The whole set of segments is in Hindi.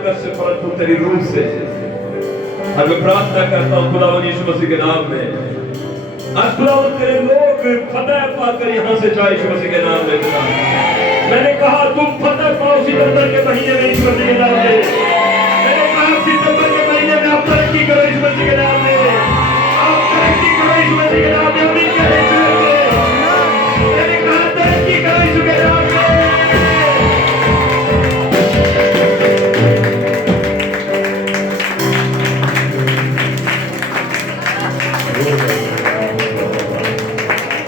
ताकत से परंतु तेरी रूह से। और मैं प्रार्थना करता हूँ खुदावंद यीशु मसीह के नाम में, आज खुदावंद तेरे लोग फतह पाकर यहाँ से जाए यीशु मसीह के नाम में। मैंने कहा तुम फतह पाओ सितंबर के महीने में यीशु मसीह के नाम में। मैंने कहा सितंबर के महीने में आप तरक्की करो यीशु मसीह के नाम में, आप तरक्की करो यीशु मसीह के नाम में। अमीन करें मैंने कहा तरक्की करो यीशु के नाम में।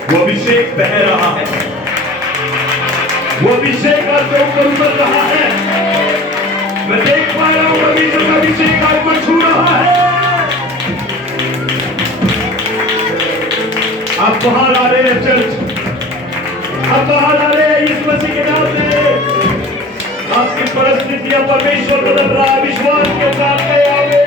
वो अभिषेक बह रहा है, वो अभिषेक आज के ऊपर उतर रहा है। मैं देख पा रहा हूं परमेश्वर का अभिषेक आज को छू रहा है। आप बाहर आ रहे हैं चर्च, आप बाहर आ रहे हैं इस मसीह के नाम में। आपकी परिस्थितियां परमेश्वर बदल रहा है, विश्वास के साथ में आवे।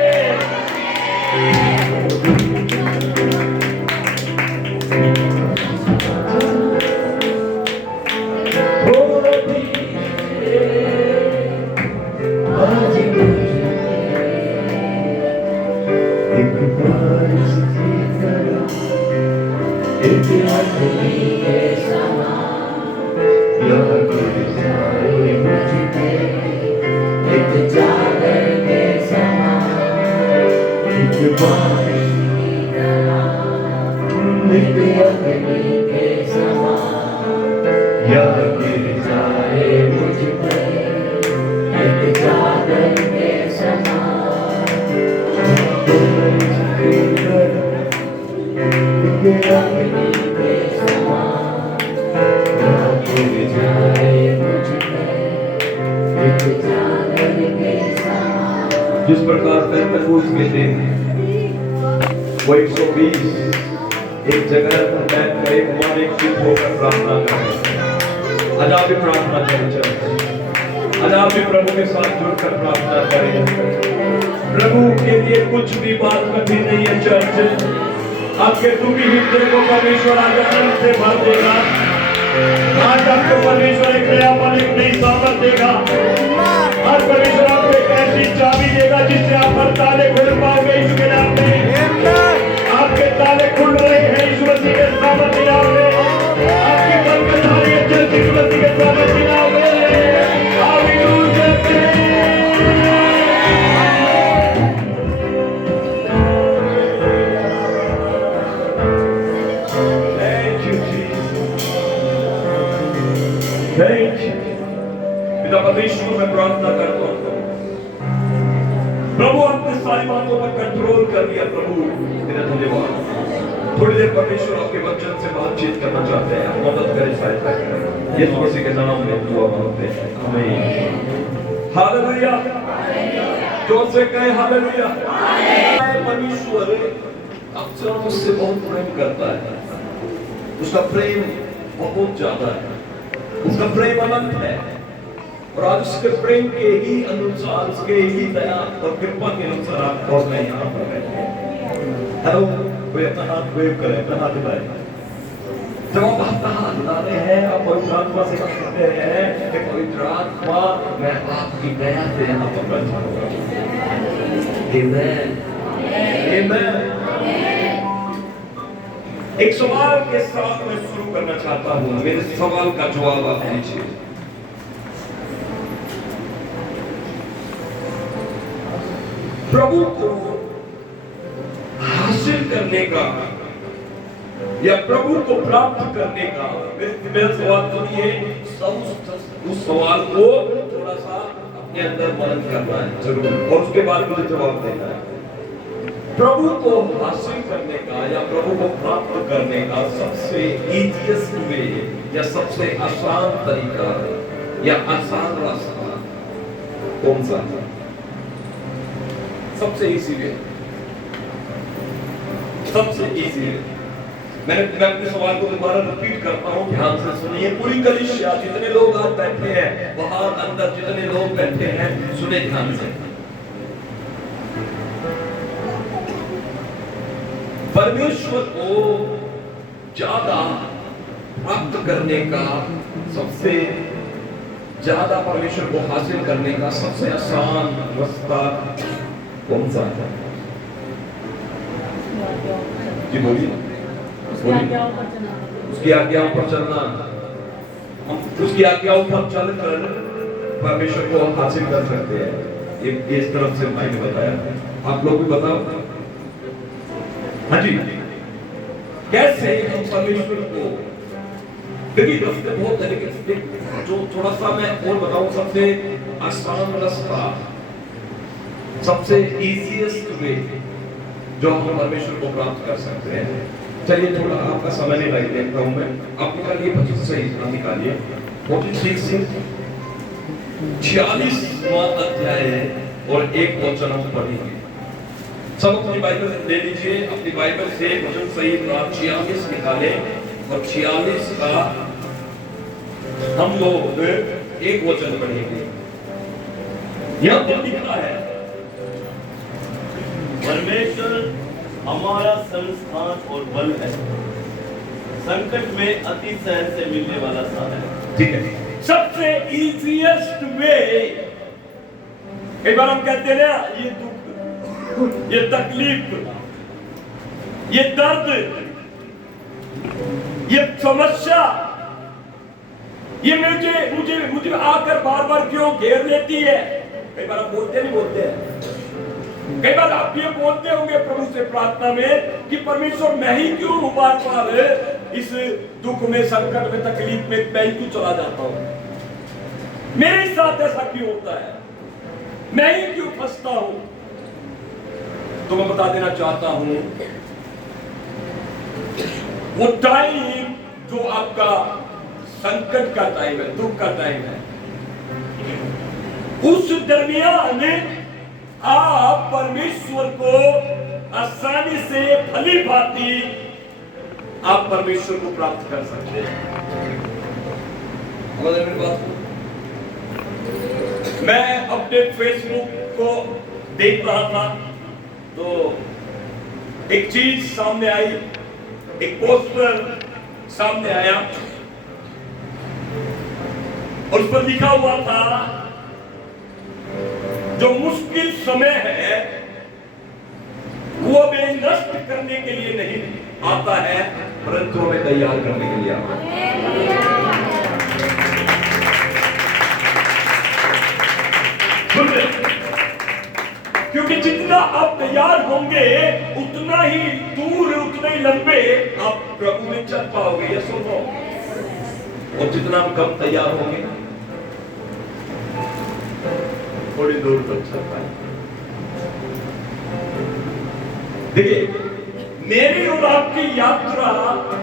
जिस प्रकार पेंतकोस्त के दिन वो 120 एक जगह पर बैठकर एक मन एक चित्त होकर प्रार्थना करें। आज आप भी प्रार्थना करें चर्च, आज आप भी प्रभु के साथ जुड़कर प्रार्थना करें। प्रभु के लिए कुछ भी बात कठिन नहीं है चर्च। आपके दुखी हृदय को परमेश्वर आज आनंद से भर देगा। आज आपको परमेश्वर एक नया पल, एक नई सामर्थ देगा। आज परमेश्वर आपको एक ऐसी चाबी देगा जिससे आप हर ताले खोल पाओगे यीशु के नाम में। आपके ताले खुल रहे हैं यीशु मसीह के सामर्थ के नाम में। आपकी बरकत आ रही है यीशु मसीह के सामर्थ के नाम में। पिता परमेश्वर में प्रार्थना करता हूं प्रभु, आपने सारी बातों पर कंट्रोल कर लिया। प्रभु मेरा धन्यवाद। थोड़ी देर परमेश्वर आपके वचन से बातचीत करना चाहते हैं, मदद करें, सहायता करें। यीशु मसीह के नाम में दुआ मांगते हैं, आमीन। हालेलुया, जोर से कहें हालेलुया। परमेश्वर आपसे और मुझसे बहुत प्रेम करता है। उसका प्रेम बहुत ज्यादा है, उसका प्रेम अनंत है। और आज उसके प्रेम के ही अनुसार, उसके ही दया और कृपा के अनुसार आप और मैं यहाँ पर बैठे हैं। हेलो, कोई अपना हाथ वेव करे, अपना हाथ हिलाए। जब आप अपना हाथ हिला रहे हैं, आप पवित्र आत्मा से कहते हैं कि पवित्र आत्मा मैं आपकी दया से यहाँ पर बैठा हूँ। आमीन, आमीन। एक सवाल के साथ मैं शुरू करना चाहता हूँ। मेरे सवाल का जवाब आप दीजिए। प्रभु को हासिल करने का या प्रभु को प्राप्त करने का मेरा सवाल तो नहीं है। उस सवाल को थोड़ा सा अपने अंदर मनन करना है जरूर, और उसके बाद मुझे जवाब देना है। प्रभु को हासिल करने का या प्रभु को प्राप्त करने का सबसे इजीएस्ट वे या सबसे आसान तरीका या आसान रास्ता कौन सा? सबसे इजी वे, सबसे इजी वे। मैं अपने सवाल को दोबारा रिपीट करता हूं, ध्यान से सुनिए। पूरी कलीसिया, जितने लोग आप बैठे हैं, बाहर अंदर जितने लोग बैठे हैं, सुने ध्यान से। परमेश्वर को ज्यादा प्राप्त करने का सबसे ज्यादा परमेश्वर को हासिल करने का सबसे आसान रास्ता कौन सा है? जी बोलिए। उसकी आज्ञाओं पर चलना। हम उसकी आज्ञाओं पर चलकर परमेश्वर को हासिल कर सकते हैं। एक इस तरफ से भाई ने बताया, आप लोग भी बताओ। हाँ जी, कैसे हम परमेश्वर को, देखिए रास्ते बहुत तरीके से, जो थोड़ा सा मैं और बताऊं, सबसे आसान रास्ता, सबसे इजीएस्ट वे जो हम परमेश्वर को प्राप्त कर सकते हैं। चलिए थोड़ा आपका समय नहीं लग देखता हूं मैं, आप निकालिए 25 से निकालिए 46 से 46वां अध्याय और एक वचन हम पढ़ेंगे। सब अपनी बाइबल ले लीजिए, अपनी बाइबल से वचन सही 46 निकाले और 46 का हम लोग एक वचन पढ़ेंगे। यहां पर लिखा है, परमेश्वर हमारा संस्थान और बल है, संकट में अति सहज से मिलने वाला साधन है। ठीक है, सबसे इजीएस्ट वे। एक बार हम कहते हैं ना, ये दुख, ये तकलीफ, ये दर्द, ये समस्या, ये मुझे मुझे मुझे आकर बार बार क्यों घेर लेती है। कई बार आप बोलते नहीं बोलते हैं, कई बार आप ये बोलते होंगे प्रभु से प्रार्थना में कि परमेश्वर मैं ही क्यों बार बार इस दुख में, संकट में, तकलीफ में मैं ही क्यों चला जाता हूं, मेरे साथ ऐसा क्यों होता है, मैं ही क्यों फंसता हूं। तो मैं बता देना चाहता हूं, वो टाइम जो आपका संकट का टाइम है, दुख का टाइम है, उस दरमियान आप परमेश्वर को आसानी से, भली भांति आप परमेश्वर को प्राप्त कर सकते हैं। मेरी बात, मैं अपने फेसबुक को देख रहा था तो एक चीज सामने आई, एक पोस्टर सामने आया और उस पर लिखा हुआ था, जो मुश्किल समय है वो हमें नष्ट करने के लिए नहीं आता है, परंतु हमें तैयार करने के लिए आता है। क्योंकि जितना आप तैयार होंगे उतना ही दूर, उतना ही लंबे आप प्रभु में चल पाओगे। ये सुनो, और जितना हम कम तैयार होंगे थोड़ी दूर तक चल पाए। देखिए, मेरी और आपकी यात्रा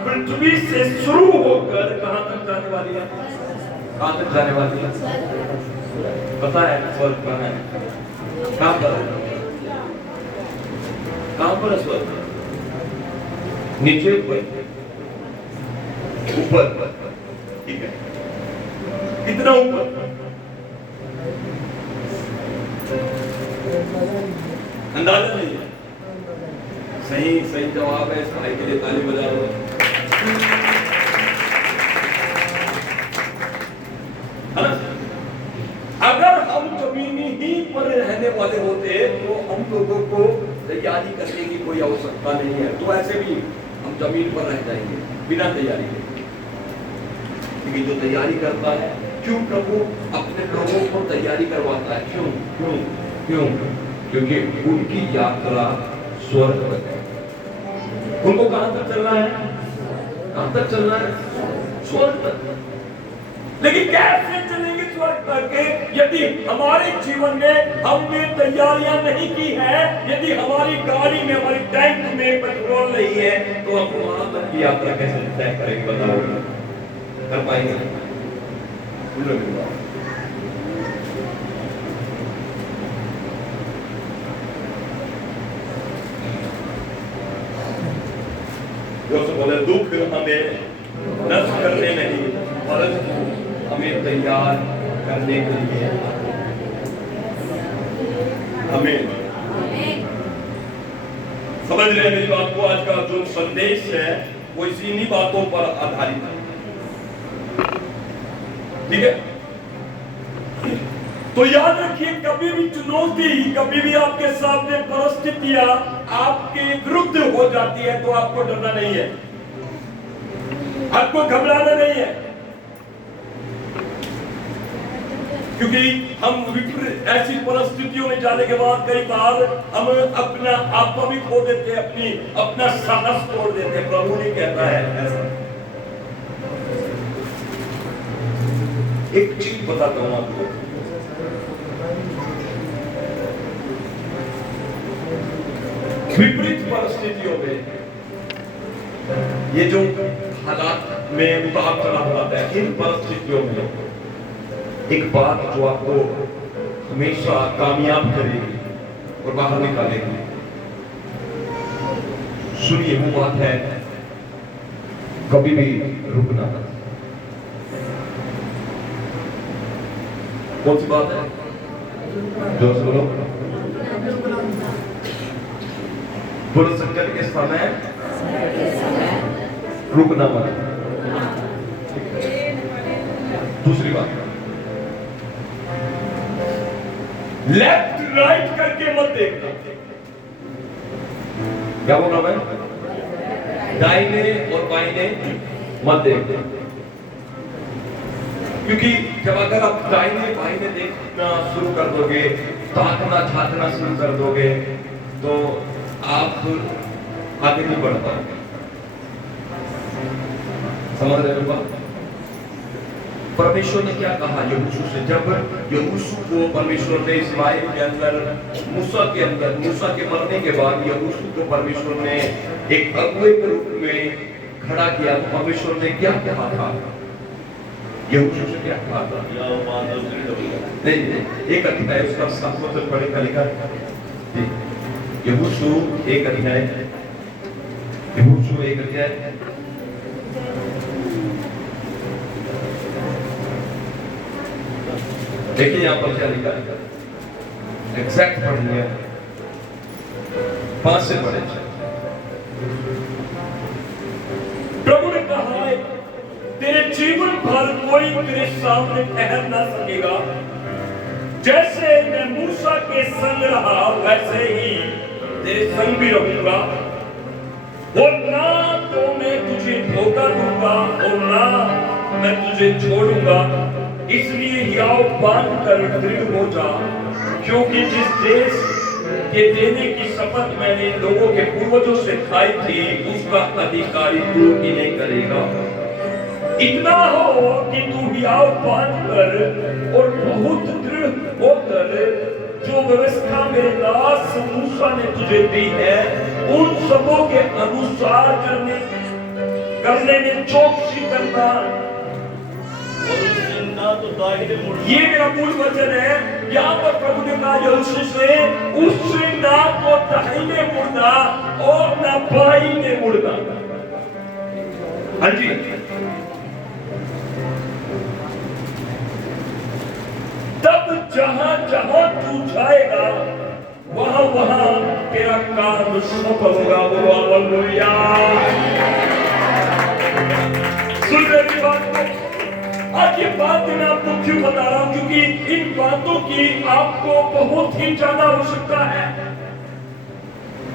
पृथ्वी से शुरू होकर कहां तक जाने वाली है? कहां तक जाने वाली है? पता है स्वर्ग कहां है? कहां पर है? कहां पर है स्वर्ग? नीचे, ऊपर? ठीक है, कितना ऊपर? अंदाजा नहीं है। सही जवाब है, इस भाई के लिए ताली बजाओ। अगर हम जमीनी ही पर रहने वाले होते तो हम लोगों को तैयारी करने की कोई आवश्यकता नहीं है, तो ऐसे भी हम जमीन पर रह जाएंगे बिना तैयारी के। क्योंकि जो तैयारी करता है, क्यों प्रभु अपने लोगों को तैयारी करवाता है? क्यों क्यों क्यों? क्योंकि उनकी यात्रा स्वर्ग तक है। उनको कहां तक चलना है? कहां तक चलना है? स्वर्ग तक। लेकिन कैसे चलेंगे स्वर्ग तक यदि हमारे जीवन में हमने तैयारियां नहीं की है, यदि हमारी गाड़ी में, हमारी टैंक में पेट्रोल नहीं है, तो हम वहां तक की यात्रा कैसे तय करेंगे? बताओ, कर पाएंगे? जो बोले दुख हमें नष्ट करने नहीं, परंतु हमें तैयार करने के लिए। हमें समझ रहे मेरी बात को? आज का जो संदेश है वो इन्हीं बातों पर आधारित है। ठीक है, तो याद रखिए, कभी भी चुनौती, कभी भी आपके सामने परिस्थितियां आपके विरुद्ध हो जाती है तो आपको डरना नहीं है, आपको घबराना नहीं है, क्योंकि हम ऐसी परिस्थितियों में जाने के बाद कई बार हम अपना आत्मा भी खो देते हैं, अपना साहस तोड़ देते हैं। प्रभु ने कहता है ऐसा। एक चीज बताता हूं आपको, विपरीत परिस्थितियों में ये जो हालात में उतार चढ़ाव आता है, इन परिस्थितियों में एक बात जो आपको हमेशा कामयाब करेगी और बाहर निकालेगी, सुनिए, वो बात है कभी भी रुकना मत। कौन सी बात है? जो सुनो, पूर्ण संकट के समय रुकना मत। दूसरी बात, लेफ्ट राइट करके मत देखना। क्या बोल रहा मैं? दाहिने और बाइने मत देखना, क्योंकि जब अगर आप दाहिने बाइने देखना शुरू कर दोगे, ताकना झांकना शुरू कर दोगे, तो आप आगे नहीं बढ़ पाओगे। समझ रहे हो? परमेश्वर ने क्या कहा यहोशू से? जब यहोशू को परमेश्वर ने इस्राएल के अंदर, मूसा के अंदर, मूसा के मरने के बाद यहोशू को परमेश्वर ने एक अगुवे के रूप में खड़ा किया, तो परमेश्वर ने क्या कहा था? यहोशू से क्या कहा था? नहीं, एक अध्याय उसका 7 वचन पढ़ेगा, लिखा यहोशू एक अध्याय, यहोशू एक अध्याय देखिए यहां पर क्या लिखा है, एग्जैक्ट पढ़ेंगे, 5 से पढ़े। प्रभु ने कहा है, तेरे जीवन भर कोई तेरे सामने ठहर ना सकेगा, जैसे मैं मूसा के संग रहा वैसे ही तेरे संग भी रहूंगा, और ना तो मैं तुझे धोखा दूंगा और ना मैं तुझे छोड़ूंगा। इसलिए हियाव बांध कर दृढ़ हो जा, क्योंकि जिस देश के देने की शपथ मैंने लोगों के पूर्वजों से खाई थी, उसका अधिकारी तू ही नहीं करेगा। इतना हो कि तू हियाव बांध कर और बहुत दृढ़ होकर जो व्यवस्था मेरे दास मूसा ने तुझे दी है, उन सबों के अनुसार करने में चौकसी करना। ये मेरा मूल वचन है। यहाँ पर प्रभु ने कहा यहोशू से, उससे ना तो दाहिने मुड़ना और ना बाईं मुड़ना। हाँ जी, तब जहां जहां तू जाएगा वहां वहां तेरा काम सफल होगा। बोलो हालेलुया। सुन रहे बात को? आज ये बात मैं आपको क्यों बता रहा हूं? क्योंकि इन बातों की आपको बहुत ही ज्यादा आवश्यकता है,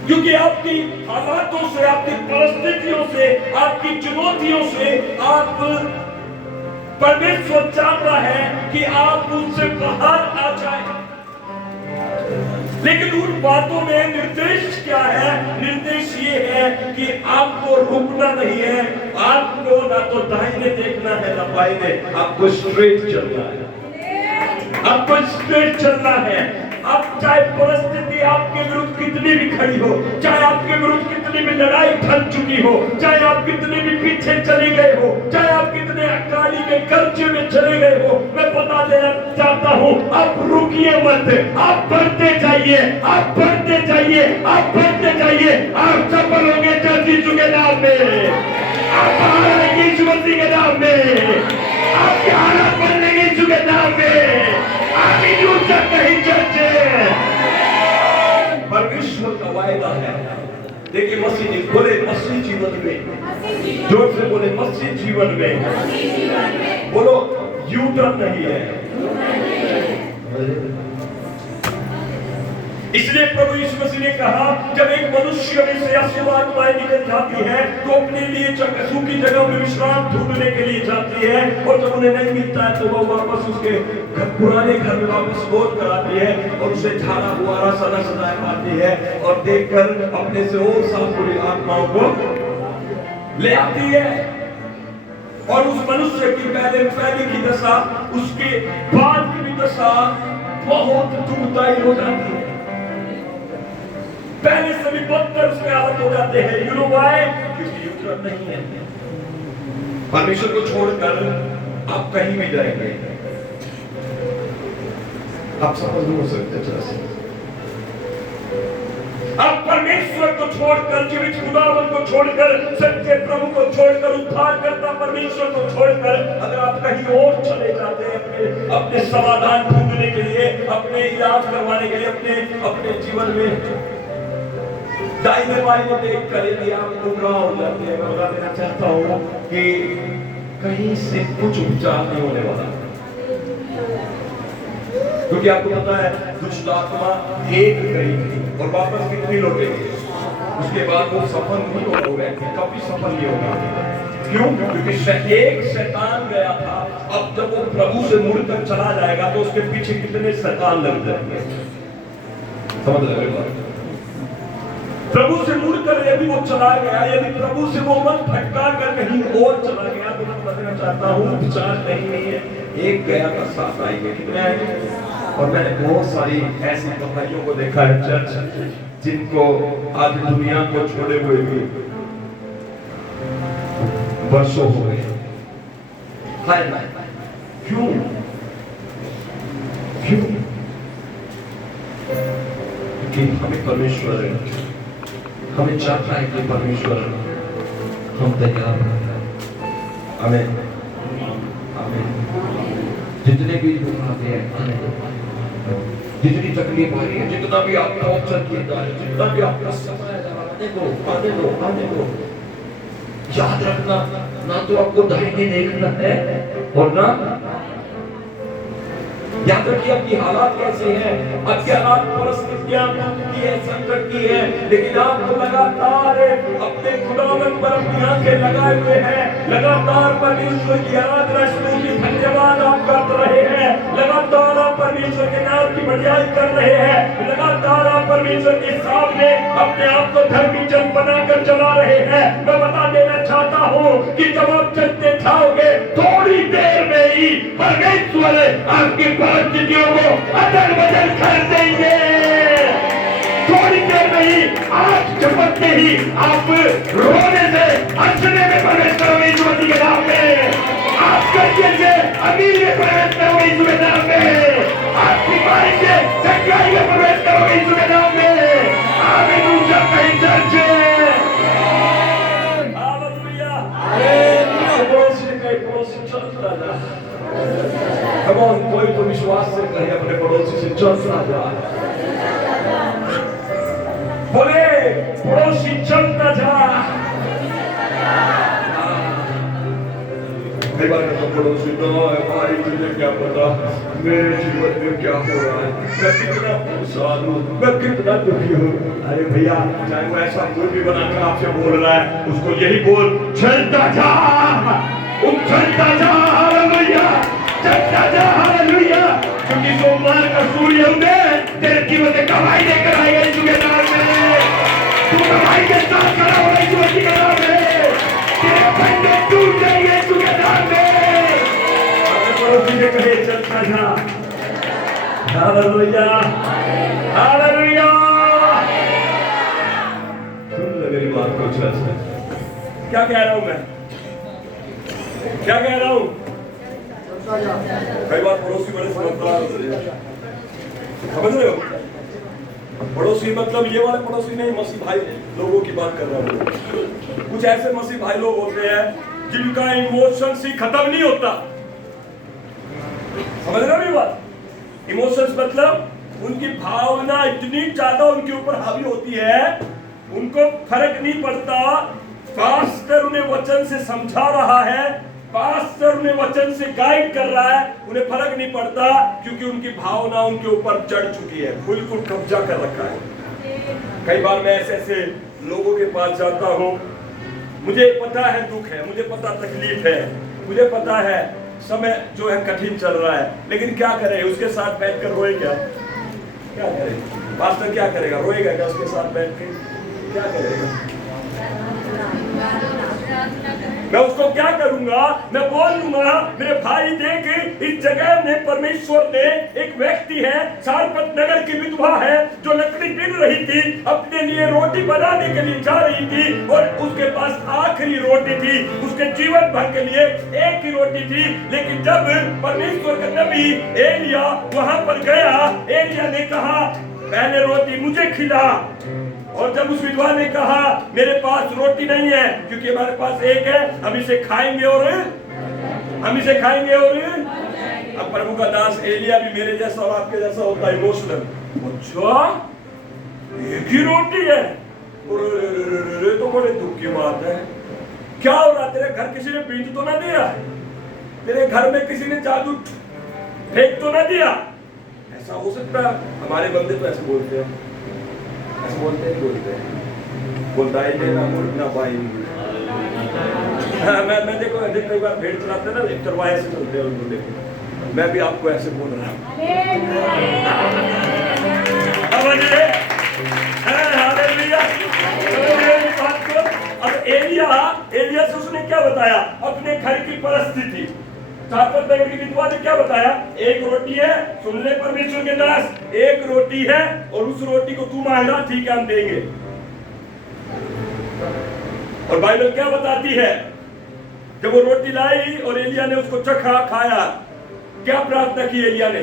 क्योंकि आपकी हालातों से, आपकी परिस्थितियों से, आपकी चुनौतियों से आप परमेश्वर चाहता है कि आप उनसे बाहर आ जाए। लेकिन उन बातों में निर्देश क्या है? निर्देश ये है कि आपको रुकना नहीं है, आपको ना तो दाहिने देखना है ना बाईने, आपको स्ट्रेट चलना है, आपको स्ट्रेट चलना है। अब चाहे परिस्थिति आपके विरुद्ध कितनी भी खड़ी हो, चाहे आपके विरुद्ध कितनी भी लड़ाई ढल चुकी हो, चाहे आप कितने भी पीछे चले गए हो, चाहे आप कितने अकाली में कर्जे में चले गए हो, मैं बता देना चाहता हूँ, आप रुकिए मत, आप बढ़ते जाइए, आप बढ़ते जाइए, आप बढ़ते जाइए। आप सफल होंगे यीशु के नाम में, आप बाहर आएंगे यीशु मसीह के नाम में, आपके हालात बदलेंगे यीशु के नाम में। आगे दूर तक नहीं चलते। परमेश्वर का वायदा है। देखिए मसीह जी बोले, मसीह जीवन में, जोर से बोले, मसीह जीवन में, बोलो यू टर्न नहीं है। इसलिए प्रभु यीशु मसीह ने कहा, जब एक मनुष्य में से अशुद्ध आत्माएं निकल जाती है तो अपने लिए सूखी जगह में विश्राम ढूंढने के लिए जाती है, और जब उन्हें नहीं मिलता है तो वो वापस उसके पुराने घर में वापस लौट कर आती है और उसे झाड़ा हुआ सदा सदा पाती है और देखकर अपने से और साफ बुरी आत्माओं को ले आती है। और उस मनुष्य की पहले की दशा, उसके बाद की भी दशा बहुत दुखदायी हो जाती है। पहले से भी बदतर उसके हालत हो जाते हैं। You know why? क्योंकि युक्त नहीं है। परमेश्वर को छोड़कर आप कहीं भी जाएंगे, आप सफल नहीं हो सकते। जैसे आप परमेश्वर को छोड़कर, जीवित खुदावन को छोड़कर, सच्चे प्रभु को छोड़कर, उद्धार करता परमेश्वर को छोड़कर अगर आप कहीं और चले जाते हैं अपने समाधान ढूंढने के लिए, अपने इलाज करवाने के लिए, अपने जीवन में दाहिने बाएं को देख कर यदि आप गुमराह हो जाते हैं, मैं बता देना चाहता हूँ कि कहीं से कुछ उपचार नहीं होने वाला। क्योंकि आपको पता है दुष्ट आत्मा एक गई थी और वापस कितनी लौटेगी, उसके बाद वो सफल नहीं हो गए, कभी सफल नहीं होगा। क्यों? क्योंकि एक शैतान गया था, अब जब वो प्रभु से मुड़कर चला जाएगा तो उसके पीछे कितने शैतान लग जाएंगे। समझ रहे हो? प्रभु से मुड़कर यदि वो चला गया, यदि प्रभु से वो मन भटका कर कहीं और चला गया, तो मैं बताना चाहता हूँ विचार नहीं है, एक गया का साथ आएंगे। कितने आएंगे? और मैंने बहुत सारी ऐसी भाइयों को देखा है चर्च, जिनको आज दुनिया को छोड़े हुए भी वर्षों हो गए। क्यों? क्यों? क्योंकि हमें परमेश्वर है, हमें चाहता है कि परमेश्वर हम तैयार हमें जितने भी दुख आते हैं, जितनी तकलीफ आ रही है, जितना भी आप टॉर्चर किए जा रहे हैं, जितना भी आपका समय जा रहा है, आने दो। याद रखना, ना तो आपको दाहिने देखना है और ना, याद रखिए आपकी हालात कैसे हैं, आपके हालात परिस्थितियां की है, संकट की है, लेकिन आप लगातार अपने खुदावन पर अपनी आंखें लगाए हुए हैं, लगातार परमेश्वर की आराधना, स्तुति, धन्यवाद आप कर रहे हैं, लगातार आप परमेश्वर के नाम की बढ़ाई कर रहे हैं, लगातार आप परमेश्वर के सामने अपने आप को धर्मी जन बनाकर चला रहे हैं। मैं बता देना चाहता हूँ कि जब आप चलते जाओगे थोड़ी देर में ही परमेश्वर आपकी परिस्थितियों को अदल बदल कर देंगे। थोड़ी देर में ही आंख झपकते ही आप रोने से हंसने में प्रवेश करोगे यीशु मसीह के नाम में। आप कष्ट से अमीर में प्रवेश करोगे यीशु के नाम में। आप बीमारी से सच्चाई में प्रवेश करोगे यीशु के नाम में। आमीन। ऊंचा कहीं चर्च कोई तो विश्वास से कहे अपने पड़ोसी से चलता जा, बोले पड़ोसी चलता जा। कई बार तो पड़ोसी तो हमारी तुझे क्या पता मेरे जीवन में क्या हो रहा है, मैं कितना परेशान हूँ, मैं कितना दुखी हूँ। अरे भैया, चाहे वो ऐसा मूर्ति बनाकर आपसे बोल रहा है, उसको यही बोल, चलता जा, चलता जा, हालेलुया, चलता जा, हालेलुया। क्योंकि सोमवार का सूर्य उदय तेरे जीवन में कमाई लेकर आएगा यीशु के नाम में। तू कमाई के साथ खड़ा होगा यीशु मसीह के नाम में। तेरे फंदे टूट जाएंगे यीशु के नाम में। पड़ोसी ने कहे चलता जा, हालेलुया, हालेलुया। सुन ले मेरी बात को अच्छे से। क्या कह रहा हूँ मैं? क्या कह रहा हूँ? कई बार पड़ोसी बड़े समझदार होते हैं, समझ रहे हो? पड़ोसी मतलब ये वाले पड़ोसी नहीं, मसीह भाई लोगों की बात कर रहा हूँ। कुछ ऐसे मसीह भाई लोग होते हैं जिनका इमोशंस ही खत्म नहीं होता। समझ रहे हो मेरी बात? इमोशंस मतलब उनकी भावना इतनी ज्यादा उनके ऊपर हावी होती है, उनको फर्क नहीं पड़ता पास्टर उन्हें वचन से समझा रहा है पास्टर ने वचन से गाइड कर रहा है, उन्हें फर्क नहीं पड़ता क्योंकि उनकी भावना उनके ऊपर चढ़ चुकी है, बिल्कुल कब्जा कर रखा है। कई बार मैं ऐसे लोगों के पास जाता हूँ, मुझे पता है दुख है, मुझे पता तकलीफ है, मुझे पता है समय जो है कठिन चल रहा है, लेकिन क्या करें, उसके साथ बैठकर रोए क्या करें? पास्टर क्या करेगा? रोएगा क्या उसके साथ बैठ के? क्या करेगा? मैं उसको क्या करूंगा? मैं बोल दूंगा, मेरे भाई देख, इस जगह में परमेश्वर ने एक व्यक्ति है, सारपत नगर की विधवा है, जो लकड़ी बिन रही थी, अपने लिए रोटी बनाने के लिए जा रही थी, और उसके पास आखिरी रोटी थी, उसके जीवन भर के लिए एक ही रोटी थी। लेकिन जब परमेश्वर का नबी एलिया वहां पर गया, एलिया ने कहा पहले रोटी मुझे खिला। और जब उस विधवा ने कहा मेरे पास रोटी नहीं है, क्योंकि हमारे पास एक है, हम इसे खाएंगे और अब प्रभु का दास एलिया भी मेरे जैसा और आपके जैसा होता है, इमोशनल। अच्छा, एक ही रोटी है? तो बड़े दुख की बात है। क्या हो रहा? तेरे घर किसी ने बीज तो ना दिया? तेरे घर में किसी ने जादू फेंक तो ना दिया? ऐसा हो सकता है? हमारे बंदे तो ऐसे बोलते हैं, ऐसे बोलते हैं, बोलता है लेना मुड़ना भाई। मैं देखो कई बार भेड़ चलाते ना, एक तरवाहे से चलते हैं उनको, देखो मैं भी आपको ऐसे बोल रहा हूँ। अब एलिया से उसने क्या बताया? अपने घर की परिस्थिति। सारपत नगर की विधवा ने क्या बताया? एक रोटी है, सुन ले परमेश्वर के दास, एक रोटी है और उस रोटी को तू मांगा, ठीक है हम देंगे। और बाइबल क्या बताती है? जब वो रोटी लाई और एलिया ने उसको चखा, खाया, क्या प्रार्थना की एलिया ने?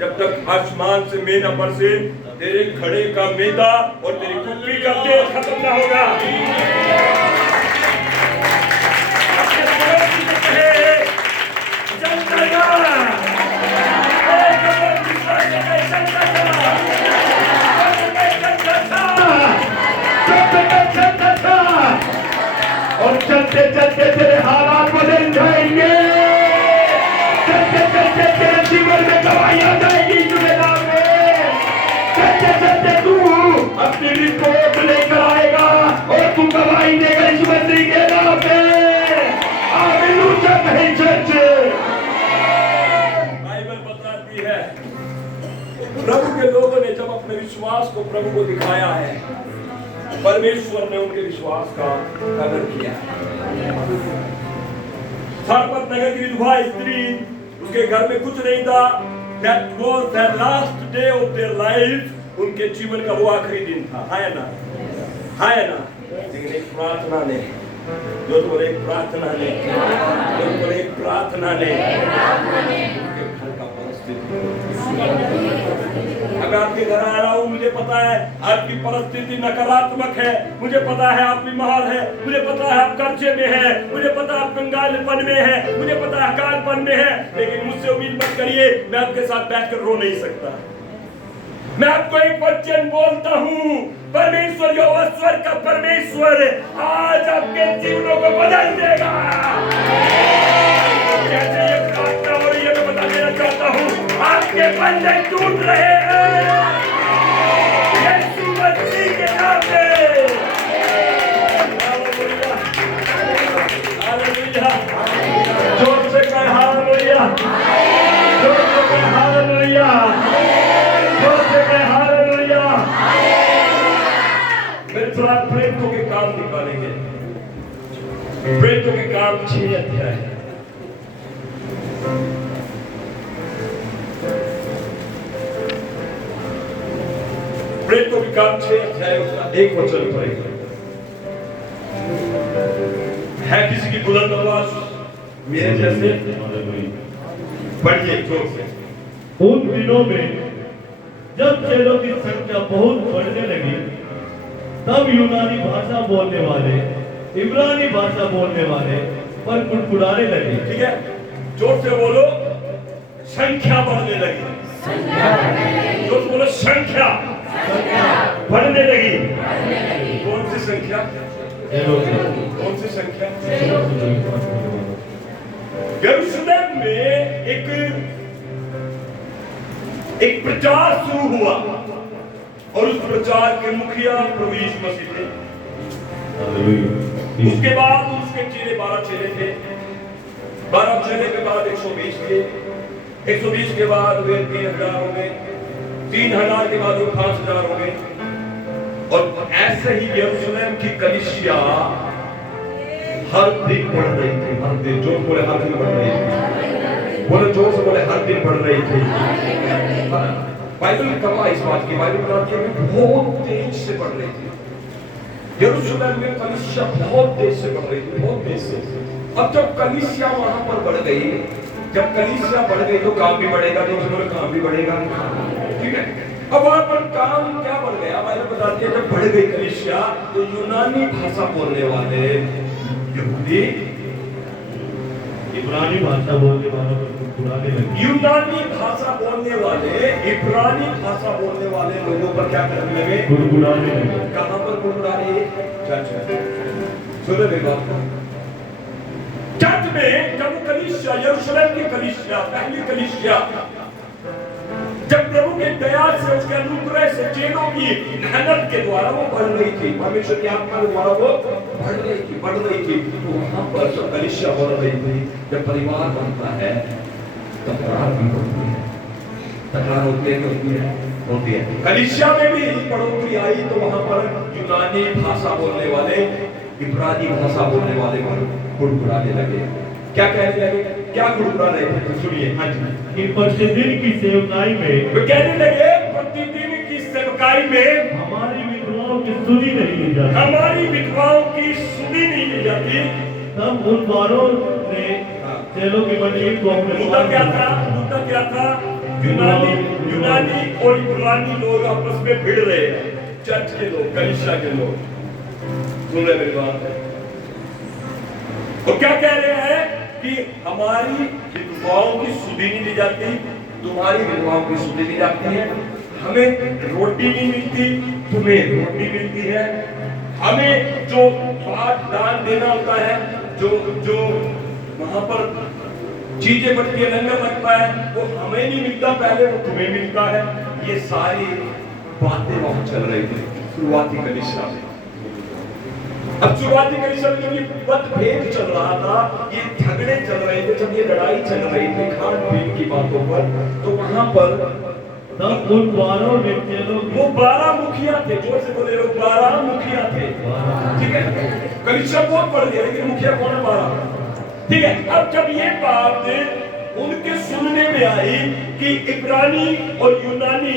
जब तक आसमान से मेना बरसे, तेरे घड़े का मैदा और तेरी कुप्पी का तेल खत्म ना होगा। और चलते चलते तेरे हालात बदल जाएंगे, चलते चलते तेरे जीवन में गवाही आ जाएगी जुमेदार में, चलते चलते तू अपनी रिपोर्ट लेकर आएगा और तू गवाही देगा इस मंत्री के नाम पे। आमीन। नहीं चर्च बाइबल बताती है प्रभु के लोगों ने जब अपने विश्वास को प्रभु को दिखाया है, परमेश्वर ने उनके विश्वास का कदर किया। सारपत नगर की विधवा स्त्री, उसके घर में कुछ नहीं था। That was the last day of their life. उनके जीवन का वो आखिरी दिन था। है ना? लेकिन एक प्रार्थना ने, जो तुम्हारे एक प्रार्थना ने, उनके घर का परिस्थिति। अगर आपके घर आ रहा हूँ, मुझे पता है आपकी परिस्थिति नकारात्मक है, मुझे पता है आप बीमार है, मुझे पता है आप कर्जे में है, मुझे पता है आप कंगालपन में है, मुझे पता है अकालपन में है, लेकिन मुझसे उम्मीद मत करिए मैं आपके साथ बैठकर रो नहीं सकता। मैं आपको एक वचन बोलता हूँ, परमेश्वर यहोवा स्वर्ग का परमेश्वर आज आपके जीवनों को बदल देगा। कैसे ये प्रार्थना हो रही है मैं बता देना चाहता हूँ, आपके बंधन टूट रहे हैं यीशु मसीह के नाम में। हालेलुया, जोर से कहे हालेलुया, जोर से कहे हालेलुया, जोर से कहे हालेलुया। मैं थोड़ा प्रेरितों के काम निकालेंगे। प्रेरितों के काम 6 अध्याय है। प्रेरितों के काम 6 अध्याय उसका 1 वचन पढ़ेगा। है किसी की बुलंद आवाज मेरे जैसे? पढ़िए जोर से। उन दिनों में जब चेलों की संख्या बहुत बढ़ने लगी, तब यूनानी भाषा बोलने वाले, इब्रानी भाषा बोलने वाले पर कुड़कुड़ाने लगे। ठीक है, जोर से बोलो, संख्या बढ़ने लगी। जोर से बोलो, संख्या बढ़ने लगी। कौन सी संख्या? कौन सी संख्या? यरूशलेम में एक प्रचार शुरू हुआ और उस प्रचार के मुखिया प्रभु यीशु मसीह थे। उसके बाद उसके चेले 12 चेले थे। 12 चेले के बाद 120 थे। 120 के बाद वे 3000 हो गए। 3000 के बाद वो 5000 हो गए। और ऐसे ही यरूशलेम की कलीसिया हर दिन बढ़ रही थी। हर दिन, जोर बोले, हर दिन बढ़ रही थी। बोले जोर से, बोले हर दिन बढ़ रही थी। बाइबल गवाह इस बात की, बाइबल बताती है कि बहुत तेज से बढ़ रही थी। यरूशलेम में कलीसिया बहुत तेज से बढ़ रही थी, बहुत तेज से। अब जब कलीसिया वहां पर बढ़ गई, जब कलीसिया बढ़ गई तो काम भी बढ़ेगा, तो उसमें काम भी बढ़ेगा, ठीक है। अब वहां पर काम क्या बढ़ गया, बाइबल बताती है जब बढ़ गई कलीसिया तो यूनानी भाषा बोलने वाले यहूदी इब्रानी भाषा बोलने वालों को बुलाने लगे। यूनानी भाषा बोलने वाले, इब्रानी भाषा बोलने वाले लोगों पर क्या करने लगे? गुड़गुड़ाने लगे। कहां पर गुड़गुड़ाने? चर्च में। सुनो मेरी बात को। चर्च में जब कलीसिया, यरूशलेम की कलीसिया, पहली कलीसिया, जब प्रभु के दया से, उसके अनुग्रह से, चेलों की मेहनत के द्वारा वो बढ़ रही थी, परमेश्वर की आत्मा के द्वारा वो बढ़ रही थी। तो वहां पर जब कलीसिया बढ़ रही थी, जब परिवार बनता है तकरार भी होती है। तकरार होती है, होती है। कलीसिया में भी बढ़ोतरी आई तो वहां पर यूनानी भाषा बोलने वाले, इब्रानी भाषा बोलने वाले गुड़गुड़ाने लगे। क्या कहने लगे? क्या गुड़गुड़ा रहे थे? सुनिए। हाँ जी। कि प्रतिदिन की सेवकाई में, वे कहने लगे प्रतिदिन की सेवकाई में हमारी विधवाओं की सुनी नहीं ली जाती। हमारी विधवाओं की सुनी नहीं ली जाती। तब उन 12 ने चेलों की मंडली को अपने मुद्दा क्या था? यूनानी और इब्रानी लोग आपस में भिड़ रहे हैं। चर्च के लोग, कलीसिया के लोग। सुन रहे मेरी बात? तो क्या कह रहे हैं कि हमारी विधवाओं की सुधि नहीं ली जाती, तुम्हारी विधवाओं की सुधि ली जाती है। हमें रोटी नहीं मिलती, तुम्हें रोटी मिलती है। हमें जो दान देना होता है, जो वहां पर चीजें बढ़ती है, लंगर लगता है, वो हमें नहीं मिलता, पहले वो तुम्हें मिलता है। ये सारी बातें वहां चल रही थी शुरुआती कलीसिया में। अब शुरुआती कलीसिया में ये मतभेद चल रहा था, ये झगड़े चल रहे थे, जब ये लड़ाई चल रही थी खान पीन की बातों पर, तो वहां पर तब उन 12 ने चेलों की, वो 12 मुखिया थे। जोर से बोले लोग, 12 मुखिया थे, ठीक है। कलीसिया बहुत बढ़ गया, लेकिन मुखिया कौन है? 12, ठीक है। अब जब ये बात उनके सुनने में आई कि इब्रानी और यूनानी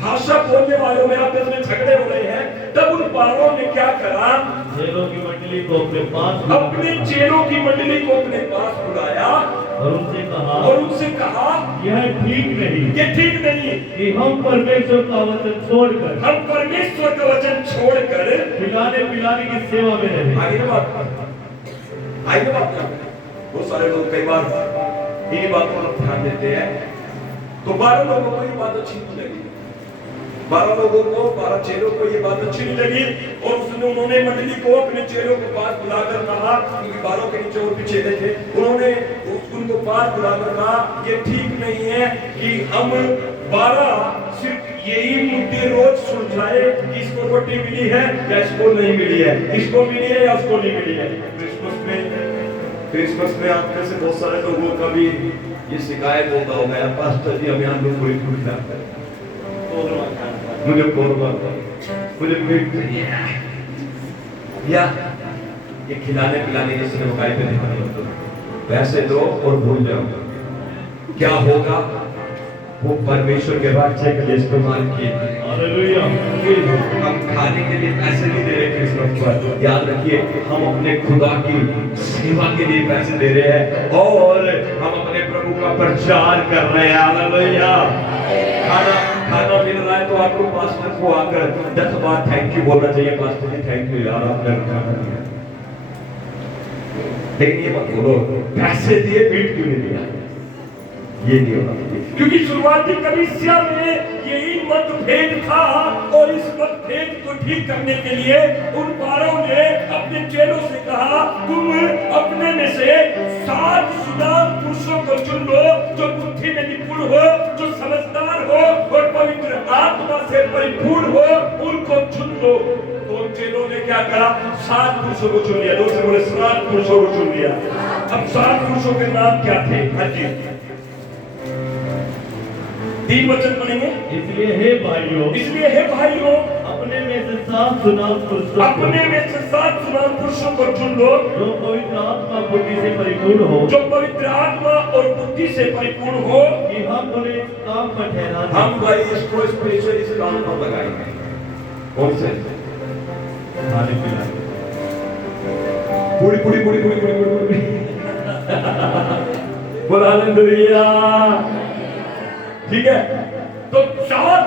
भाषा बोलने वालों में आपस में झगड़े हो रहे हैं, तब उन 12 ने क्या करा? चेलों की मंडली को अपने पास, अपने चेलों की मंडली को अपने पास बुलाया और उनसे कहा यह ठीक नहीं कि हम परमेश्वर का वचन छोड़कर खिलाने पिलाने की सेवा में रहें। आगे बात बहुत सारे लोग कई बार इन्हीं बातों पर ध्यान देते हैं। तो 12 लोगों को ये बात अच्छी नहीं लगी। 12 लोगों को, 12 चेलों को ये बात अच्छी नहीं लगी और उन्होंने मंडली को अपने चेलों के पास बुलाकर कहा, क्योंकि 12 के नीचे और भी चेले थे, उन्होंने उनको पास बुलाकर कहा ये ठीक नहीं है कि हम 12 सिर्फ यही मुद्दे रोज सुलझाए कि इसको रोटी मिली है या इसको नहीं मिली है, इसको मिली है या उसको नहीं मिली है। क्रिसमस में आप में से बहुत सारे लोगों का भी ये शिकायत होता होगा, यार पास्टर जी हम यहाँ लोग कोई खिलाते हैं, मुझे कोरमा, मुझे मीट चाहिए, या ये खिलाने पिलाने की सेवकाई पे नहीं होता। पैसे दो और भूल जाओ। क्या होगा? वो परमेश्वर के राज्य के लिए इस्तेमाल किए। हालेलुया। हम खाने के लिए पैसे नहीं दे रहे क्रिसमस पर, याद रखिए हम अपने खुदा की सेवा के लिए पैसे दे रहे हैं और हम अपने प्रभु का प्रचार कर रहे हैं। हालेलुया। खाना मिल रहा है तो आपको पास्टर को आकर 10 बार थैंक यू बोलना चाहिए, पास्टर जी थैंक यू यार आपने खाना दिया। लेकिन ये मत बोलो पैसे दिए मीट क्यों नहीं दिया। ये नहीं होना चाहिए, क्योंकि शुरुआती कलीसिया में यही मतभेद था और इस मतभेद को ठीक करने के लिए उन 12 ने अपने चेलों से कहा, तुम अपने में से 7 सुदान पुरुषों को चुन लो जो बुद्धि में निपुण हो, जो समझदार हो और पवित्र आत्मा से परिपूर्ण हो, उनको चुन लो। तो उन चेलों ने क्या करा? 7 पुरुषों को चुन लिया। दूसरे बोले 7 पुरुषों को चुन लिया। अब 7 पुरुषों के नाम क्या थे? हाँ जी, 3 वचन पढ़ेंगे। इसलिए हे भाइयों, अपने में से 7 सुनाम पुरुषों को चुन लो जो पवित्र आत्मा बुद्धि से परिपूर्ण हो, जो पवित्र आत्मा और बुद्धि से परिपूर्ण हो, कि हम उन्हें इस काम पर ठहरा दें। हम भाई इसको स्पेशल इस काम पर लगाएंगे। कौन से? खाने पिलाने। पूरी बोला हालेलुया। ठीक है, तो 4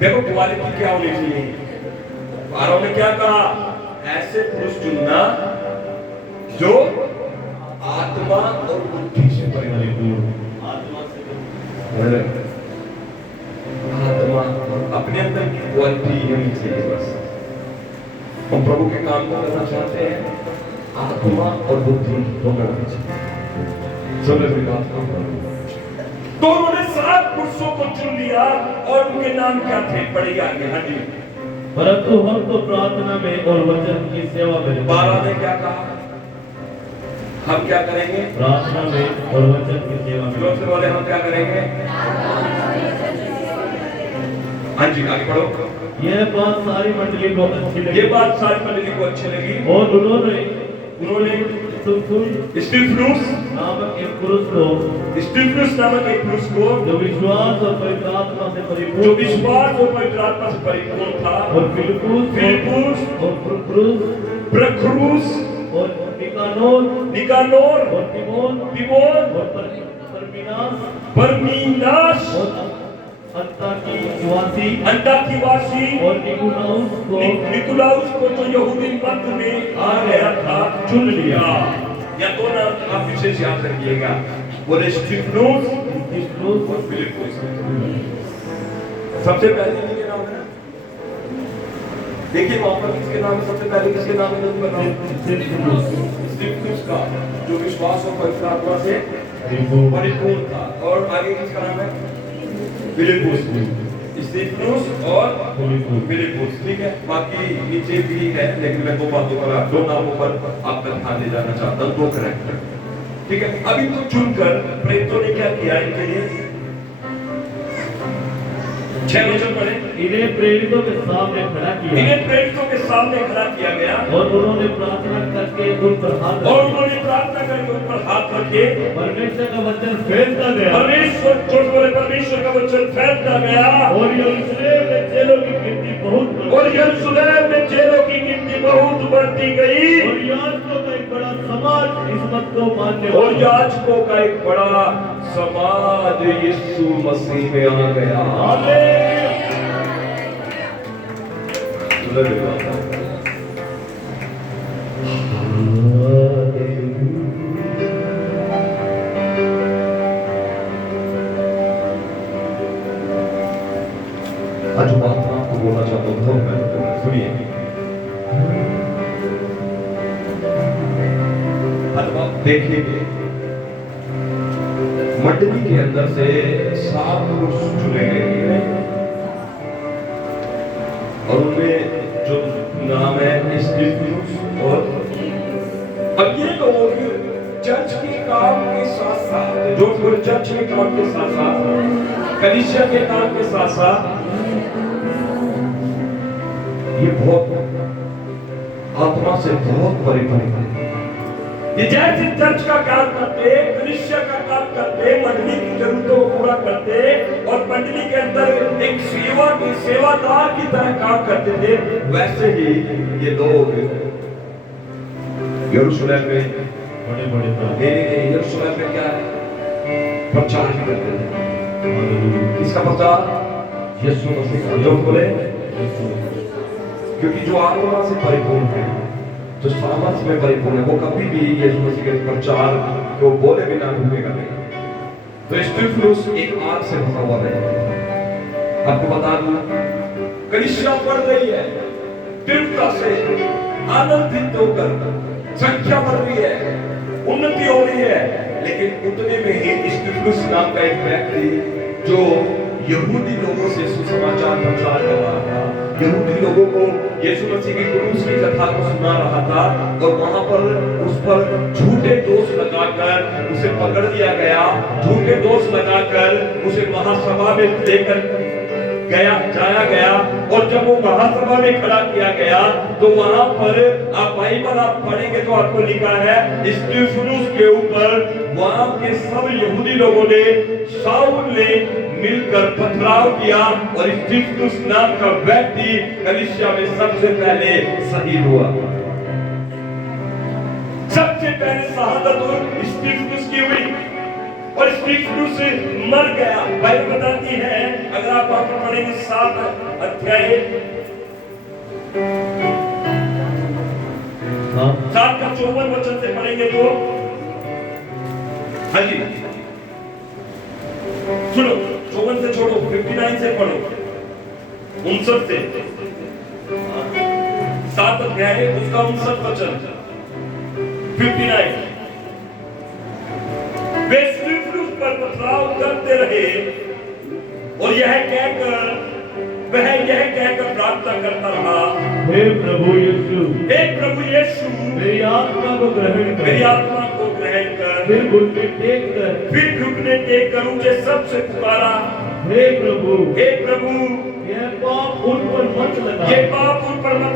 देखो क्वालिटी क्या होनी चाहिए। 12 ने क्या कहा? ऐसे पुरुष चुनना जो आत्मा और बुद्धि से परिपूर्ण, आत्मा और अपने अंदर की क्वालिटी होनी चाहिए। बस हम प्रभु के काम को करना चाहते हैं, आत्मा और बुद्धि दोनों होनी चाहिए। समझ में बात को? तो उन्होंने 7 पुरुषों को चुन लिया और उनके नाम क्या थे? पढ़िए आगे। हाँ जी, परंतु हम तो प्रार्थना में और वचन की सेवा में। 12 ने क्या कहा? हम क्या करेंगे? प्रार्थना में और वचन की सेवा में। जोर से बोले, हम क्या करेंगे? हाँ जी, आगे पढ़ो। यह बात सारी मंडली को अच्छी लगी। ये बात सारी मंडली को अच्छी लगी और उन्होंने स्टीफनुस नामक एक पुरुष को जो विश्वास और पवित्र आत्मा से परिपूर्ण था, और फिलिप्पुस और प्रखुरूस और निकानोर और तिमोन और परमीनास और अंताकिवासी और निकुलाउस को जो यहूदी मत में आ गया था, चुन लिया। या तो नाम आप विशेष याद रखिएगा, बोले स्टीफनुस और फिलिप्पुस। सबसे पहले किसके नाम है? देखिए वहां पर किसके नाम है? सबसे पहले किसके नाम है? स्टीफनुस का, जो विश्वास और पवित्र आत्मा से परिपूर्ण था। और आगे किसका नाम है? फिलिप्पुस, स्टीफनुस और फिलिप्पुस। ठीक है, बाकी नीचे भी है, लेकिन मैं 2 बातों पर, 2 नामों पर आपका ध्यान ले जाना चाहता हूँ, 2 करेक्टर। ठीक है, अभी तो चुनकर प्रेरितों ने क्या किया इनके लिए? 6 वचन पढ़े। इन्हें प्रेरितों के सामने खड़ा किया गया और उन्होंने प्रार्थना करके उन पर हाथ रखे। परमेश्वर का वचन फैलता गया। परमेश्वर का वचन फैलता गया और यरूशलेम में चेलों की गिनती बहुत बढ़ती गई। और याजकों का एक बड़ा समाज इस मत को मानने और याजकों का एक बड़ा समाज यीशु मसीह में आ गया। आज बात आपको बोलना चाहता हूँ, बहुत महत्वपूर्ण है, सुनिए। आज आप देखिए, मंडली के अंदर से 7 पुरुष चुने गए और उनमें जो नाम है स्टीफनुस और अब ये लोग चर्च के काम के साथ साथ, जो चर्च के काम के साथ साथ, कलीसिया के काम के साथ साथ, ये बहुत आत्मा से बहुत परिपूर्ण है। ये जैसे चर्च का काम करते, कलीसिया का काम करते, मंडली की जरूरतों को पूरा करते और मंडली के अंदर एक सेवादार की तरह काम करते थे, वैसे ही ये लोग यरूशलेम में बड़े यरूशलेम में क्या है? प्रचार करते थे। किसका प्रचार? यीशु मसीह का। जो बोले, क्योंकि जो आत्मा से परिपूर्ण है, जो सामर्थ्य में परिपूर्ण है, वो कभी भी यीशु मसीह के प्रचार को बोले बिना रुकेगा नहीं। तो स्टीफनुस एक आग से भरा हुआ है। आपको बता दूं, कलीसिया बढ़ रही है तीव्रता से, आनंदित होकर संख्या बढ़ रही है, उन्नति हो रही है, लेकिन उतने में ही स्टीफनुस नाम का एक व्यक्ति जो यहूदी लोगों से सुसमाचार प्रचार कर रहा था, यहूदी लोगों को यीशु मसीह की क्रूस की कथा को सुना रहा था, और वहां पर उस पर झूठे दोष लगाकर उसे पकड़ लिया गया, झूठे दोष लगाकर उसे महासभा में लेकर जाया गया, और जब वो महासभा में खड़ा किया गया तो वहां पर आप बाइबल आप पढ़ेंगे तो आपको लिखा है स्टीफनुस के ऊपर वहां के सब यहूदी लोगों ने, शाऊल ने मिलकर पथराव किया, और स्टीफनुस नाम का व्यक्ति कलीसिया में सबसे पहले शहीद हुआ। सबसे पहले शहादत स्टीफनुस की हुई, और स्टीफनुस मर गया। बाइबल बताती है, अगर आप वहां पर पढ़ेंगे 7 अध्याय 7 का 54 वचन से पढ़ेंगे तो, हाँ जी सुनो, 54 से छोड़ो, 59 से पढ़ो, 59 से 7 अध्याय उसका 59 वचन 59। वे स्टीफनुस पर पथराव करते रहे, और वह यह कहकर प्रार्थना करता रहा, हे प्रभु यीशु, मेरी आत्मा को ग्रहण कर। फिर घुटने टेक कर ऊंचे सबसे पुकारा, हे प्रभु, यह पाप उन पर मत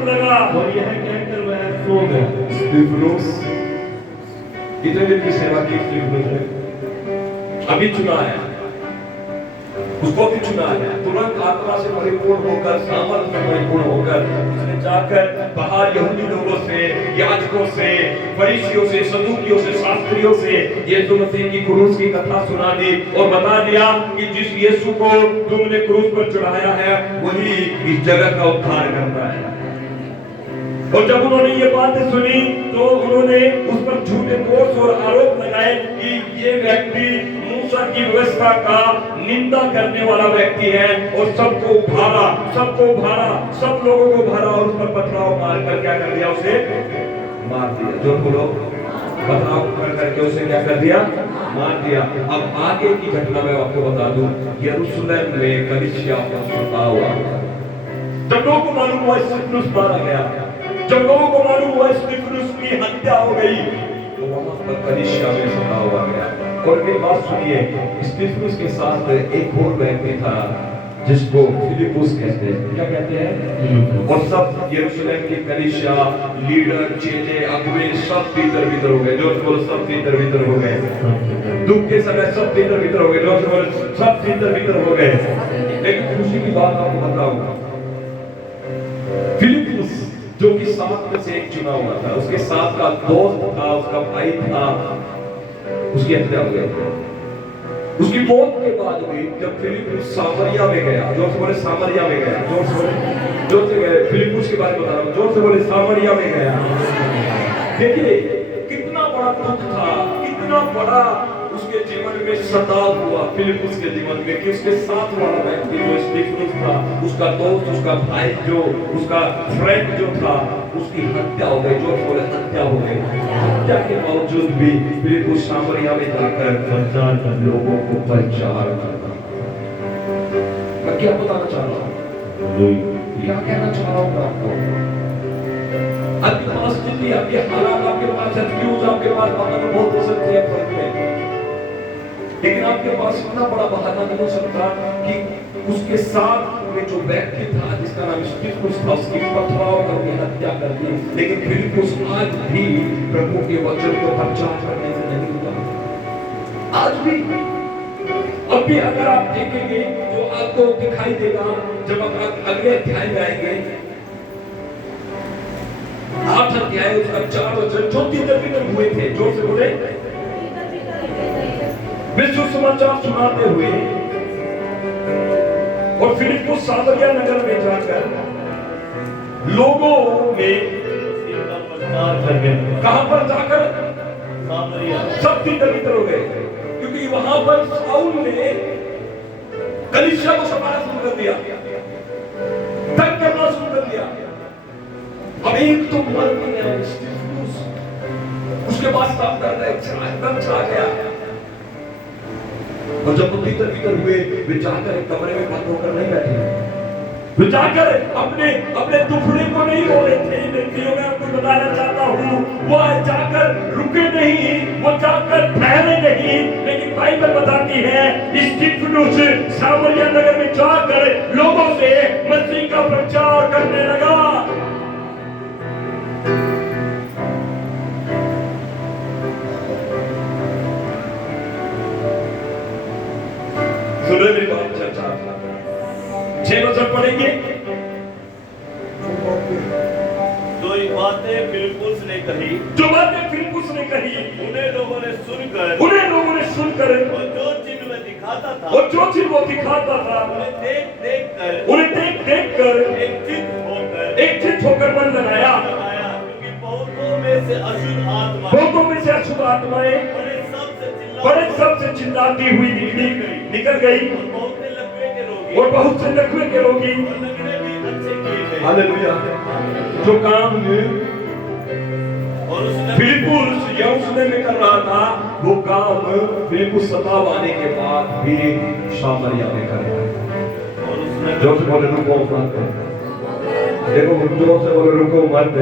लगा। और यह कहकर वह सो गया। स्टीफनुस कितने दिन की सेवा की स्टीफनुस ने? अभी चुना है, उसको भी चुना है, तुरंत आत्मा से परिपूर्ण होकर, सामर्थ में परिपूर्ण होकर उसने जाकर बाहर यहूदी लोगों से, याजकों से, फरीसियों से, सदूकियों से, शास्त्रियों से यीशु मसीह की क्रूस की कथा सुना दी, और बता दिया कि जिस यीशु को तुमने क्रूस पर चढ़ाया है वही इस जगत का उद्धार करता है। और जब उन्होंने ये बातें सुनी तो उन्होंने उस पर झूठे दोष और आरोप लगाए कि ये व्यक्ति मूसा की व्यवस्था का निंदा करने वाला व्यक्ति है, और सबको उभारा, सब लोगों को भरा, और उस पर पथराव मारकर क्या कर दिया, उसे मार दिया। जो बोलो, पथराव कर करके उसे क्या कर दिया, मार दिया। अब आगे की घटना मैं आपको बता दूं, यरूशलेम में कलीसिया का सताव हुआ। जब लोगों को मालूम हुआ स्टीफनुस मारा गया, जब लोगों को मालूम हुआ स्टीफनुस की हत्या हो गई, तो वहां पर कलीसिया में सताव हुआ गया। और एक बात सुनिए, स्टीफनुस के साथ एक और व्यक्ति था जिसको फिलिपुस कहते हैं। क्या कहते हैं? और सब यरूशलेम की कलीसिया, लीडर, चेले, अगुवे सब भीतर हो गए। जो बोलो, सब भीतर हो गए। दुख के समय सब भीतर हो गए। जो बोलो, सब भीतर हो गए। लेकिन खुशी की बात आपको बताऊंगा, फिलिपुस जो कि 7 में से एक चुना हुआ था, उसके साथ का दोस्त था, उसका भाई था, उसकी हत्या हो गई। उसकी मौत के बाद भी जब फिलिपुस सामरिया में गया, जोर से बोले सामरिया में गया, जोर से गए, फिलिपुस के बारे में बता रहा हूं, जोर से बोले सामरिया में गया। देखिए कितना बड़ा दुख था, कितना बड़ा उसके जीवन में सताव हुआ फिलिपुस के जीवन में, कि उसके साथ वाला व्यक्ति जो स्टीफनुस था, उसका दोस्त, उसका भाई, जो उसका फ्रेंड जो था, उसकी हत्या हो गई। जो बोले हत्या हो गई। हत्या के बावजूद भी फिलिपुस सामरिया में जाकर प्रचार कर लोगों को प्रचार करता। मैं क्या बताना चाह रहा हूँ, क्या कहना चाह रहा हूँ आपको? आपके पास स्थिति, आपके हालात, आपके पास एक्सक्यूज, आपके पास बहाना बहुत हो सकते हैं फर्क में, लेकिन आपके पास इतना बड़ा बहाना नहीं हो सकता कि उसके साथ में जो व्यक्ति था जिसका नाम स्टीफनुस था, उसकी पथराव करके हत्या कर दी, लेकिन फिलिपुस आज भी प्रभु के वचन को प्रचार करने से नहीं रुका। आज भी अब भी अगर आप देखेंगे तो आपको दिखाई देगा, जब आप अगले अध्याय में आएंगे, 8 अध्याय उसका 4 वचन, जो तीतर हुए थे, जोर से बोले, विश्व समाचार सुनाते हुए, और फिलिपुस सामरिया नगर में जाकर लोगों में कहां पर जाकर सब तीतर हो गए, क्योंकि क्योंकि वहां पर शाऊल ने कलीसिया को संभालना शुरू कर दिया, तंग करना शुरू कर दिया। अब एक तो मर गया, उसके बाद काम करना एकदम छा गया। और जब वो भीतर भीतर हुए, वे जाकर एक कमरे में बंद होकर नहीं बैठे, वे जाकर अपने अपने दुखड़े को नहीं रो रहे थे। मैं आपको बताना चाहता हूँ, वो जाकर रुके नहीं, वो जाकर ठहरे नहीं, लेकिन बाइबल बताती है स्तिफनुस सामरिया नगर में जाकर लोगों से मसीह का प्रचार करने लगा। सुनो मेरी बात, चर्चा 6 वचन पढ़ेंगे। जो बातें फिलिप्पुस ने कही, जो बातें फिलिप्पुस ने कही, उन्हें लोगों ने सुनकर और जो चिन्ह में दिखाता था, और जो चिन्ह वो दिखाता था, उन्हें देख कर एक चित्त होकर मन लगाया। क्योंकि बहुतों में से अशुद्ध आत्माएं बड़े सबसे चिल्लाती हुई निकल गई, और बहुत से लकवे के रोगी। हालेलुया। जो काम फिलिप्पुस यरूशलेम में कर रहा था, वो काम फिलिप्पुस सताव आने के बाद भी सामरिया में कर रहा है। जो से बोले रुको मत, देखो जो से बोले रुको मत।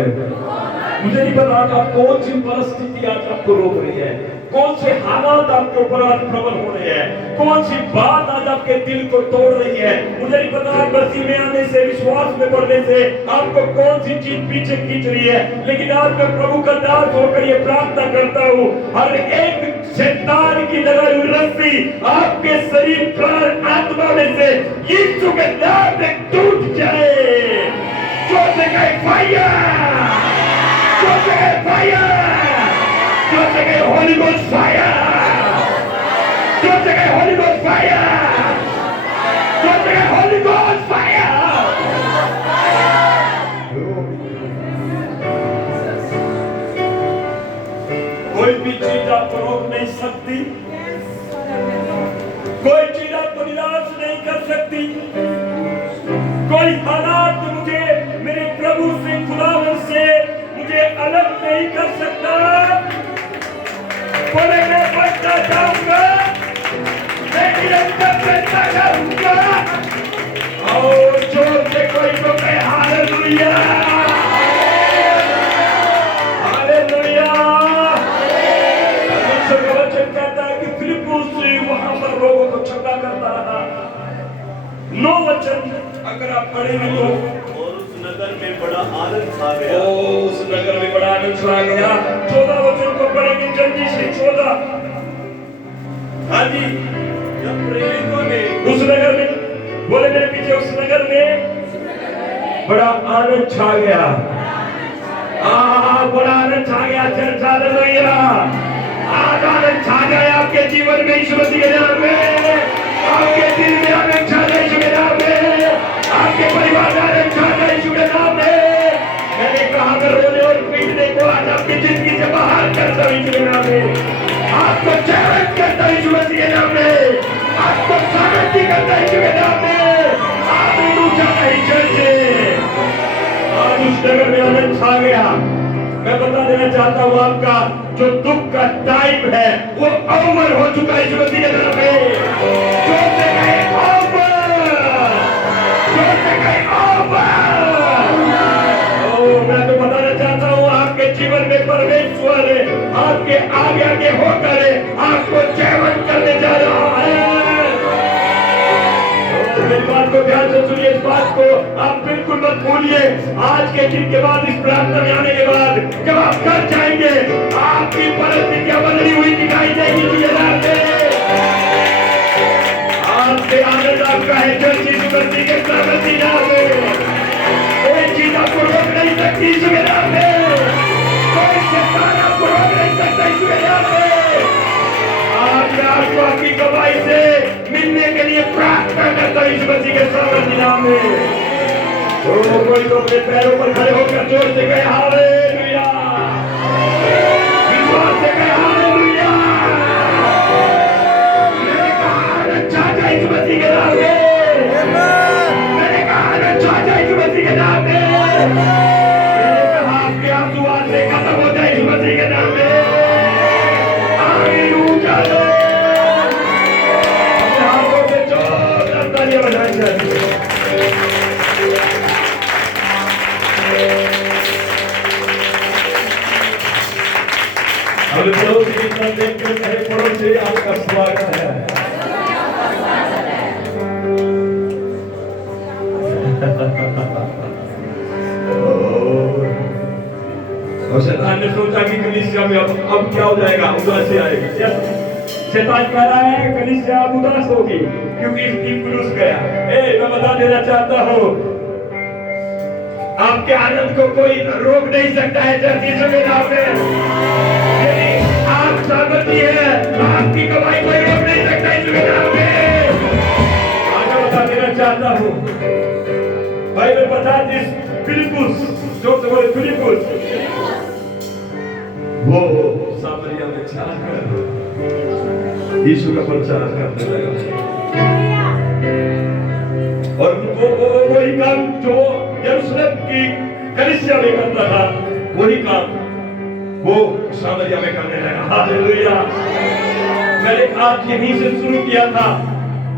मुझे नहीं पता आप कौन सी परिस्थिति आज आपको रोक रही है, कौन से हालात आपके ऊपर आज प्रबल हो रहे हैं, कौन सी बात आज आपके दिल को तोड़ रही है। मुझे नहीं पता आज मसीह में आने से, विश्वास में बढ़ने से आपको कौन सी चीज पीछे खींच रही है, लेकिन आज मैं प्रभु का दास होकर ये प्रार्थना करता हूँ, हर एक शैतान की लगाई हुई रस्सी आपके शरीर, प्राण, आत्मा में से यीशु के नाम में टूट जाए। जो जगह फायर, जो जगह फायर, जो जगह होली गोस्ट फायर, जो जगह होली गोस्ट फायर, जो जगह होली गोस्ट फायर। कोई भी चीज आपको रोक नहीं सकती, कोई चीज आपको निराश नहीं कर सकती, कोई हालात मुझे मेरे प्रभु से, खुदावन से मुझे अलग नहीं कर सकता। बोले मैं बढ़ता जाऊंगा, मैं निरंतर बढ़ता जाऊंगा। और जोर से कोई तो कहे हालेलुया, हालेलुया। परमेश्वर का वचन कहता है कि फिलिप्पुस वहां पर लोगों को छक्का करता रहा। 9 वचन अगर आप पढ़ेंगे तो, और उस नगर में बड़ा आनंद छा गया। उस नगर में बड़ा आनंद छा गया। 14 वचन को पढ़ेंगे जल्दी से। 14। हाँ जी। जब प्रेरितों ने उस नगर में, बोले मेरे पीछे, उस नगर में बड़ा आनंद छा गया। बड़ा आनंद छा गया। चर्चा हालेलुया। आज आनंद छा गया आपके जीवन में, यीशु मसीह के नाम में। आपके दिल में आनंद छा गया यीशु के नाम में, आपके परिवार में आनंद छा गया यीशु के नाम में। मैंने कहा मैं रोने और पीटने को आज आपकी जिंदगी से बाहर करता हूं यीशु के नाम में। आपको चैलेंज करता हूं यीशु मसीह के नाम में, आपको शांति करता हूं यीशु के नाम में। आप ऊंचा नहीं चलते। आज उस नगर में आनंद छा गया। मैं बता देना चाहता हूँ, आपका जो दुख का टाइम है वो ओवर हो चुका है यीशु मसीह के नाम में। जो जगह ओवर, जो जगह ओवर। मैं तो बताना चाहता हूँ, आपके जीवन में परमेश्वर आपके आगे आगे होकर आपको चैवन करने जा रहा है। मेरी बात को ध्यान से सुनिए, इस बात को आप बिल्कुल मत भूलिए। आज के दिन के बाद, इस प्रार्थना में आने के बाद जब आप घर जाएंगे, आपकी परिस्थितियां बदली हुई दिखाई देगी। आपके आनंद आपका है, जो चीज मसीह के प्रगति नाम में, कोई चीज आपको रोक नहीं सकती यीशु के नाम में, कोई शैतान आपको रोक नहीं सकता यीशु के नाम में। आज आपको आपकी कमाई से मिलने के लिए प्रार्थना करता हूं यीशु मसीह के सामर्थ्य नाम में। तो कोई तो अपने पैरों पर खड़े होकर जोर से कहे हालेलुया, विश्वास से कहे हालेलुया। बोले पड़ोसी की तरफ देख कर कहे, पड़ोसी आपका स्वागत है। और शैतान ने सोचा कि कलीसिया में अब क्या हो जाएगा, उदासी आएगी। शैतान कह रहा है कलीसिया अब उदास होगी क्योंकि तीतुस गया। मैं बता देना चाहता हूँ, आपके आनंद को कोई रोक नहीं सकता है। चीजों के नाम में यदि आप सहमति है तो आपकी कमाई कोई रोक नहीं सकता है। इसके नाम में आगे बता देना चाहता हूँ, भाई मैं बता दिस फिलिपुस, जो से बोले फिलिपुस, वो सामरिया में जाकर यीशु का प्रचार करने लगा। और वो वही काम जो यरूशलेम की कलीसिया में करता था, वही काम वो सामरिया में करने लगा। हालेलुया। मैंने आज यहीं से शुरू किया था,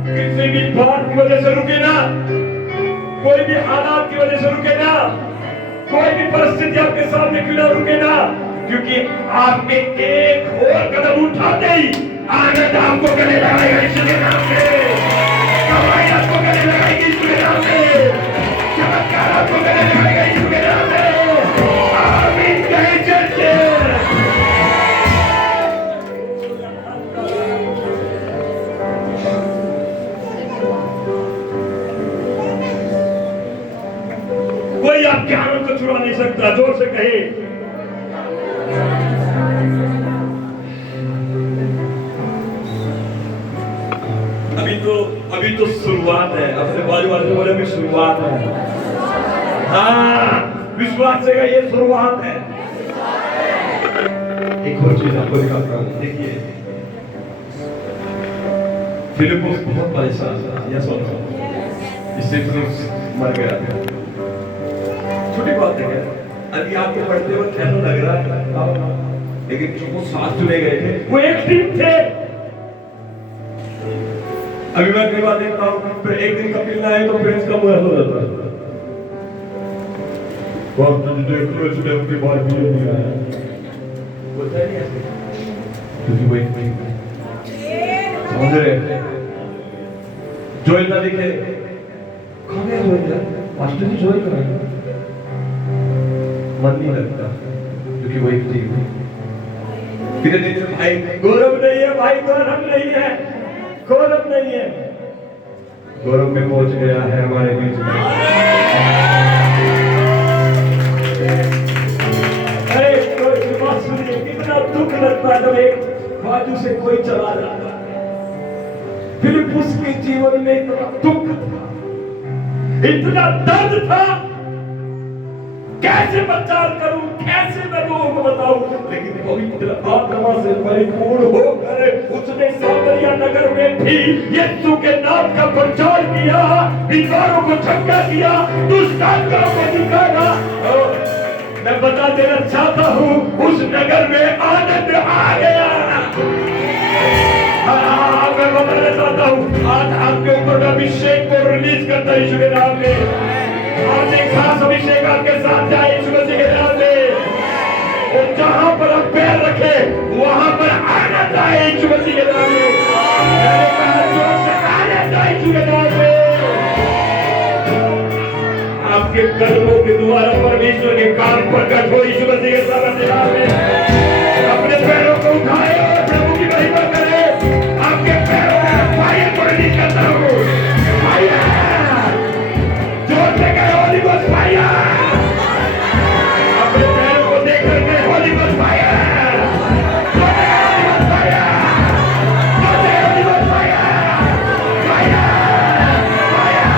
किसी भी बात की वजह से रुके ना, कोई भी हालात की वजह से रुके ना, कोई भी परिस्थिति आपके सामने क्यों ना रुके ना, क्योंकि आपके एक और कदम उठाते ही आनंद आपको गले लगाएगा यीशु के नाम में, कमाई आपको गले लगाएगी यीशु के नाम में, चमत्कार आपको गले लगाएगा यीशु के नाम में। आमीन कहे चर्चे। कोई आपके आनंद को छुड़ा नहीं सकता। जोर से कहे, अभी तो शुरुआत है। अपने बाजू वाले से बोले अभी शुरुआत है। हाँ, विश्वास से ये शुरुआत है। एक और चीज आपको दिखाता हूँ, देखिए फिलिपुस बहुत परेशान था। यह सुनो, इससे मर गया। छोटी बात है क्या? अभी आपके पढ़ते वक्त क्या तो लग रहा है, लेकिन वो साथ चुने गए थे, वो एक टीम थे। अभी मैं कई बार देखता हूँ, फिर एक दिन का मिलना है तो फ्रेंड्स का मुंह हो जाता है। बहुत देख लो, इसने अपनी बात भी नहीं आया, बोलता नहीं ऐसे, क्योंकि वो एक टीम है। समझ रहे? जोएल ना दिखे, कहाँ गया जोएल? पास्टर जी जोएल कहाँ है? मन नहीं लगता, क्योंकि वो एक टीम है। फिर दिन से भाई गौरव नहीं है, भाई गौरव नहीं है, गौरव नहीं है। गौरव में पहुंच गया है हमारे बीच में। अरे कोई बात सुनिए, कितना दुख लगता है जब एक बाजू से कोई चला जाता है। फिलिपुस के जीवन में इतना दुख था, इतना दर्द था, कैसे प्रचार करूं, कैसे मैं लोगों को बताऊं, लेकिन पवित्र आत्मा से परिपूर्ण होकर उसने सामरिया नगर में भी यीशु के नाम का प्रचार किया, बीमारों को चंगा किया, दुष्ट आत्माओं को निकाला। मैं बता देना चाहता हूं, उस नगर में आनंद आ गया। मैं बताना चाहता हूं, आज आपके ऊपर अभिषेक को रिलीज करता है यीशु के नाम में। आज एक खास अभिषेक आपके साथ जाए यीशु मसीह के नाम में। और जहां पर आप पैर रखे वहां पर आनंद आए यीशु मसीह के नाम में। मैंने कहा जोर से आनंद आए यीशु के नाम में। आपके कदमों के द्वारा परमेश्वर के काम प्रकट हो यीशु मसीह के नाम में। अपने पैरों को उठाए और प्रभु की महिमा करें। आपके पैरों में फायर को रिलीज करता हूं। जोर से कहे होली गॉस्ट फायर। अपने पैरों को देख करके Holi ghost fire. Holi ghost fire. Holi ghost fire. Fire. Fire.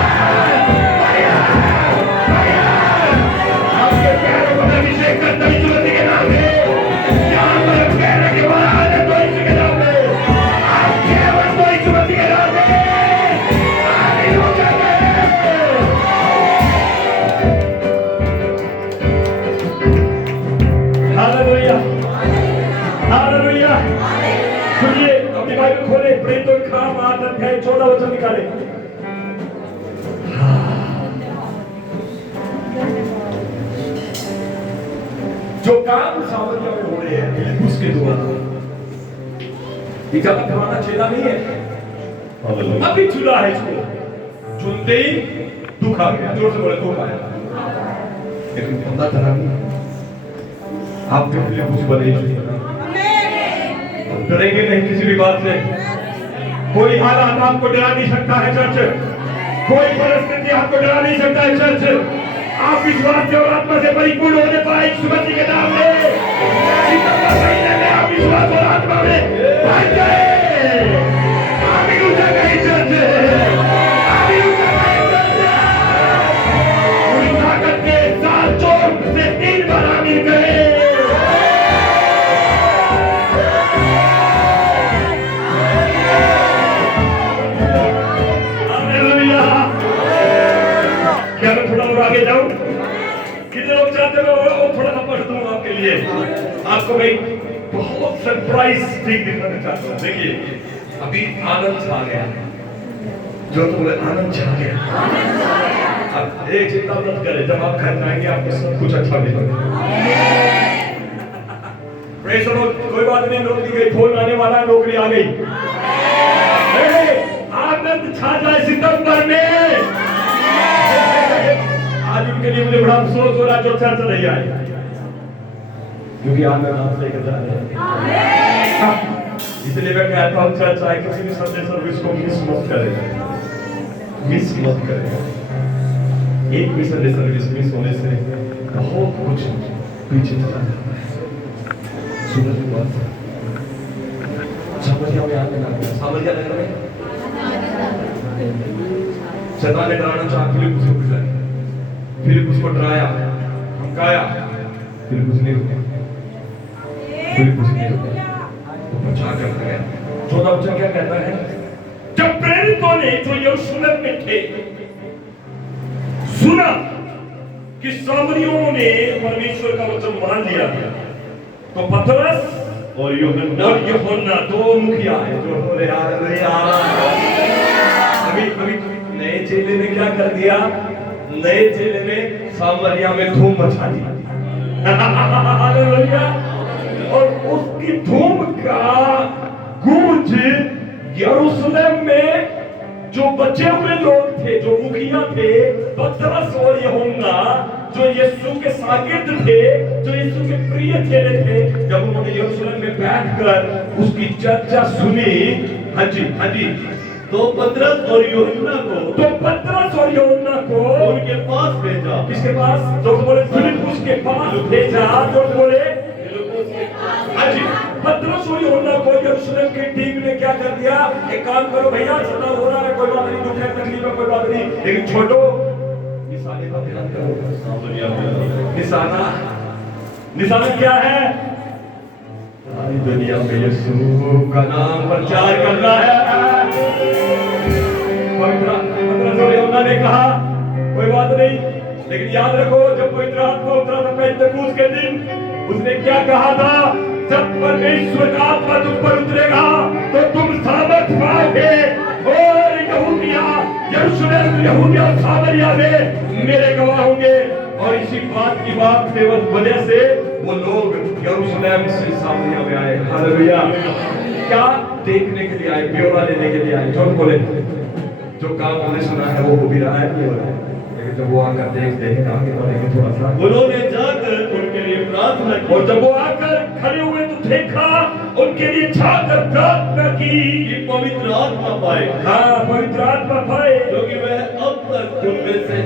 Fire. आपके पैरों को अभिषेक करता हूं यीशु मसीह के नाम में। जहां पर पैर रखे वहां आनंद हो यीशु के नाम में। आपके आनंद हो यीशु मसीह के नाम में। Hallelujah, hallelujah. सुनिए, अपनी बाइबल खोले, प्रेरितों के काम 8 अध्याय 14 वचन निकाले। जो काम सामरिया में हो रहे हैं फिलिप्पुस के द्वारा, ये जगत हमारा चेला नहीं है, अभी चुना है इसको, चुनते ही दुख आ गया, जोर से बोले दुख आया, लेकिन बंदा तरह नहीं, आप भी फिलिप्पुस बने, डरेंगे नहीं किसी भी बात से, कोई हालात आपको डरा नहीं सकता है चर्च, कोई परिस्थिति आपको डरा नहीं सकता है चर्च, आप विश्वास से और आत्मा से परिपूर्ण होने पाए यीशु मसीह के नाम में, सितंबर महीने में आप विश्वास और आत्मा में भर गए, आमीन ऊंचा कहीं चर्च, आमीन ऊंचा कहीं चर्च, पूरी ताकत के साथ जोर से 3 बार आमीन करें। क्या मैं थोड़ा और आगे जाऊं? कितने लोग चाहते हैं मैं थोड़ा सा पढ़ दूं आपके लिए? आपको मैं बहुत सरप्राइज चीज दिखाना चाहता हूं। देखिए, अभी आनंद छा गया, जो तो बोले आनंद छा गया। अब एक चिंता मत करें, जब आप घर जाएंगे आपको सब कुछ अच्छा मिलेगा। Praise the Lord. कोई बात नहीं, नौकरी गई, फोन आने वाला है, नौकरी आ गई। आनंद छा जाए सितंबर में। आज उनके लिए मुझे बड़ा अफसोस हो रहा है जो चर्च नहीं आए, क्योंकि आनंद आप लेकर जा रहे हैं। इसलिए मैं कहता हूँ चर्च आए किसी भी संडे सर्विस को मिस मत करेगा, मिस मत करेगा। एक भी संडे सर्विस मिस होने से बहुत कुछ पीछे चला जाता है। सुनो की बात, सामरिया में आने लगा, सामरिया नगर में शैतान ने डराना चाहा, फिलिप्पुस को बुलाया, फिलिप्पुस को डराया, धमकाया, फिलिप्पुस ने रुका, फिलिप्पुस ने रुका, वो प्रचार करता गया। 14 वचन क्या कहता है? जब प्रेरितों ने जो यरूशलेम में थे सुना कि सामरियों ने परमेश्वर का वचन मान लिया, तो पतरस और यूहन्ना 2 मुखिया है जो बोले हालेलुया। अभी नए चेले ने क्या कर दिया? नए चेले ने सामरिया में धूम मचा दी। हालेलुया। और उसकी धूम का गूंज यरूशलेम में जो बचे हुए लोग थे, जो मुखिया थे, पतरस और यूहन्ना, जो यीशु के शागिर्द थे, जो यीशु के प्रिय चेले थे, जब उन्होंने यरूशलेम में बैठकर उसकी चर्चा सुनी, हाँ जी, तो पतरस और यूहन्ना को उनके पास भेजा। किसके पास? जो बोले फिलिप्पुस के पास भेजा, जो बोले हाँ जी, पतरस और यूहन्ना को यरूशलेम की टीम ने क्या कर दिया? एक काम करो भैया, सता हो रहा है, कोई बात नहीं, दुख है, तकलीफ है, कोई बात नहीं, लेकिन छोड़ो, निशाने का ध्यान करो। निशाना क्या है? सारी दुनिया में यीशु का नाम प्रचार करना है। पतरस ने कहा कोई बात नहीं, लेकिन याद रखो जब पवित्र आत्मा उतरा था पेंतकुस्त के दिन, उसने क्या कहा था? जब परमेश्वर का आत्मा तुम पर उतरेगा तो तुम सामर्थ पाओगे और यहूदिया सामरिया में मेरे गवाह होंगे। और इसी बात की वजह से वो लोग यरूशलेम से सामरिया में आए। हालेलुया। क्या देखने के लिए आए? ब्यौरा लेने के लिए आए। जो बोले जो काम हमने सुना है वो हो भी रहा है, नहीं हो रहा है, लेकिन जब वो आकर देखते हैं आगे बढ़ेंगे थोड़ा सा, उन्होंने जाकर उनके लिए प्रार्थना की, और जब वो आकर खड़े हुए तो देखा उनके लिए जाकर प्रार्थना की कि पवित्र आत्मा पाए। हाँ, पवित्र आत्मा पाए, क्योंकि वह अब तक उनमें से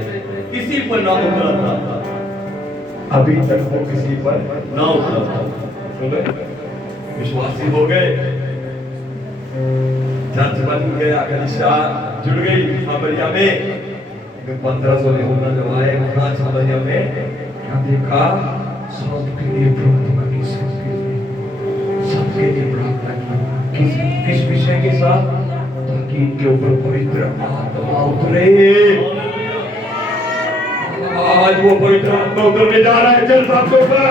किसी पर ना उतरा था, अभी तक वो किसी पर ना उतरा था। विश्वासी हो गए, चर्च बन गया, कलीसिया जुड़ गई सामरिया में। 1500 यूहन्ना जब आए वहां सामरिया में, क्या देखा? सबके लिए प्रार्थना की, सबके लिए प्रार्थना की। किस विषय के साथ? ताकि इनके ऊपर पवित्र आत्मा उतरे। आज वो पवित्र आत्मा उतरने जा रहा है चर्च आपके ऊपर।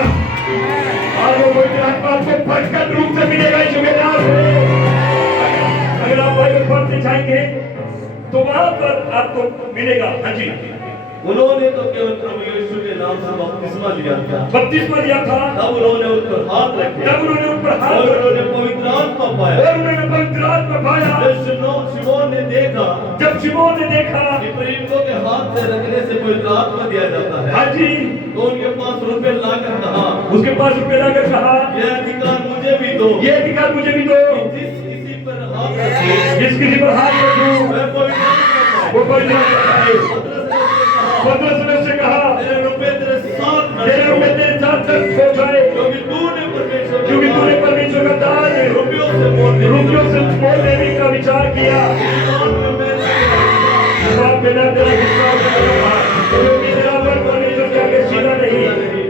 आज वो पवित्र आत्मा आपको प्रकट रूप से मिलेगा यीशु के नाम में। अगर आप बाइबल पढ़ते जाएंगे तो वहां पर आपको मिलेगा। हाँ जी, उन्होंने तो केवल प्रभु यीशु के नाम से बपतिस्मा लिया था। बपतिस्मा लिया था, तब उन्होंने उन पर हाथ रखे, तब उन्होंने उन पर हाथ और रखे, उन्होंने पवित्र आत्मा पाया। और उन्होंने पवित्र आत्मा पाया। जब शिमोन ने देखा, जब शिमोन ने देखा कि प्रेरितों के हाथ से रखने से पवित्र आत्मा दिया जाता है, हाँ जी, तो उनके पास रुपए लाकर कहा, उसके पास रुपए लाकर कहा, यह अधिकार मुझे भी दो, ये अधिकार मुझे भी दो, जिस किसी पर हाथ रखे, जिस किसी पर हाथ रखूं वह पवित्र आत्मा वो पाए। पवित्र आत्मा पाए। पतरस ने उससे कहा, तेरे रुपए तेरे साथ न तेरे रुपए तेरे साथ तक हो जाए, क्योंकि तूने परमेश्वर का क्योंकि तूने परमेश्वर का दान रुपयों से मोल लेने का विचार किया। ईमान में मैंने बाप बिना तेरा विश्वास करूंगा, क्योंकि तेरा मन परमेश्वर के आगे सीधा नहीं।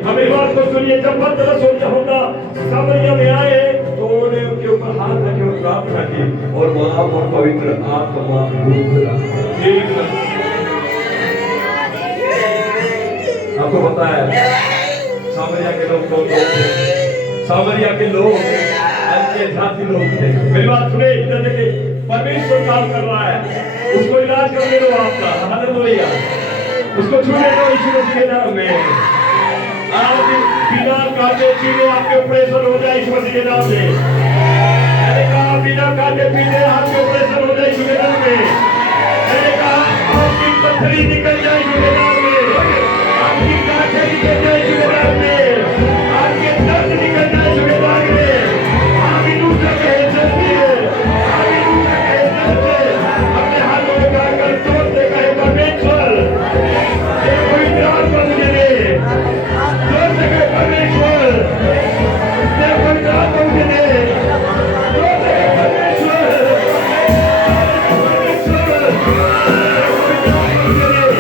हमें बात को सुनिए, जब पतरस और यूहन्ना सामरिया में आए तो उन्होंने उनके ऊपर हाथ रखे और प्रार्थना की, और वहां पर पवित्र आत्मा उतरा। आपको पता है सामरिया के लोग कौन लोग थे? सामरिया के लोग अन्य जाति लोग थे। मेरी बात सुने, इधर देखिए, परमेश्वर काम कर रहा है, उसको इलाज करने दो आपका, हालेलुया, उसको छूने दो यीशु मसीह के नाम में। आज बिना काटे पीने आपके ऑपरेशन हो जाए यीशु मसीह के नाम में। मैंने कहा बिना काटे पीने आपके ऑपरेशन हो जाए यीशु के नाम में। मैंने कहा आपकी पथरी निकल जाए यीशु के नाम में, आपकी गांठें निकल जाए यीशु के नाम में, आपके दर्द निकल जाए यीशु के नाम में। आमीन ऊंचा कहे चलिए, आमीन ऊंचा कहे चलिए, अपने हाथों में गाकर जोर से कहे परमेश्वर ये पवित्र आत्मा मुझे दे, जोर से कहे परमेश्वर ये पवित्र आत्मा मुझे दे, जोर से कहे परमेश्वर, परमेश्वर ये पवित्र आत्मा मुझे दे,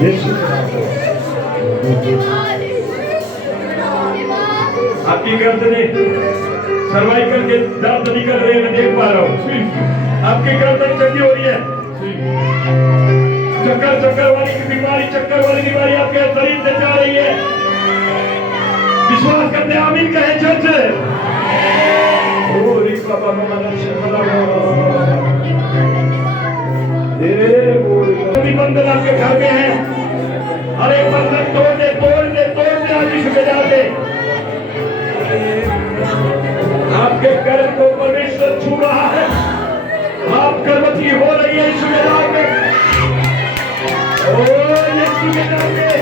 यीशु के नाम में। आपकी गर्दनें सर्वाइकल के दर्द निकल रहे हैं, मैं देख पा रहा हूँ। आपकी गर्दन चंगी हो रही है। चक्कर वाली बीमारी आपके शरीर से जा रही है। विश्वास करते हैं, आमीन कहें चर्च। बंधन आपके घर में है, अरे बंधन तोड़ने आज यीशु के नाम में आपके घर को परमेश्वर छू रहा है। आप गर्भवती हो रही है यीशु के नाम में। ओ यीशु के नाम में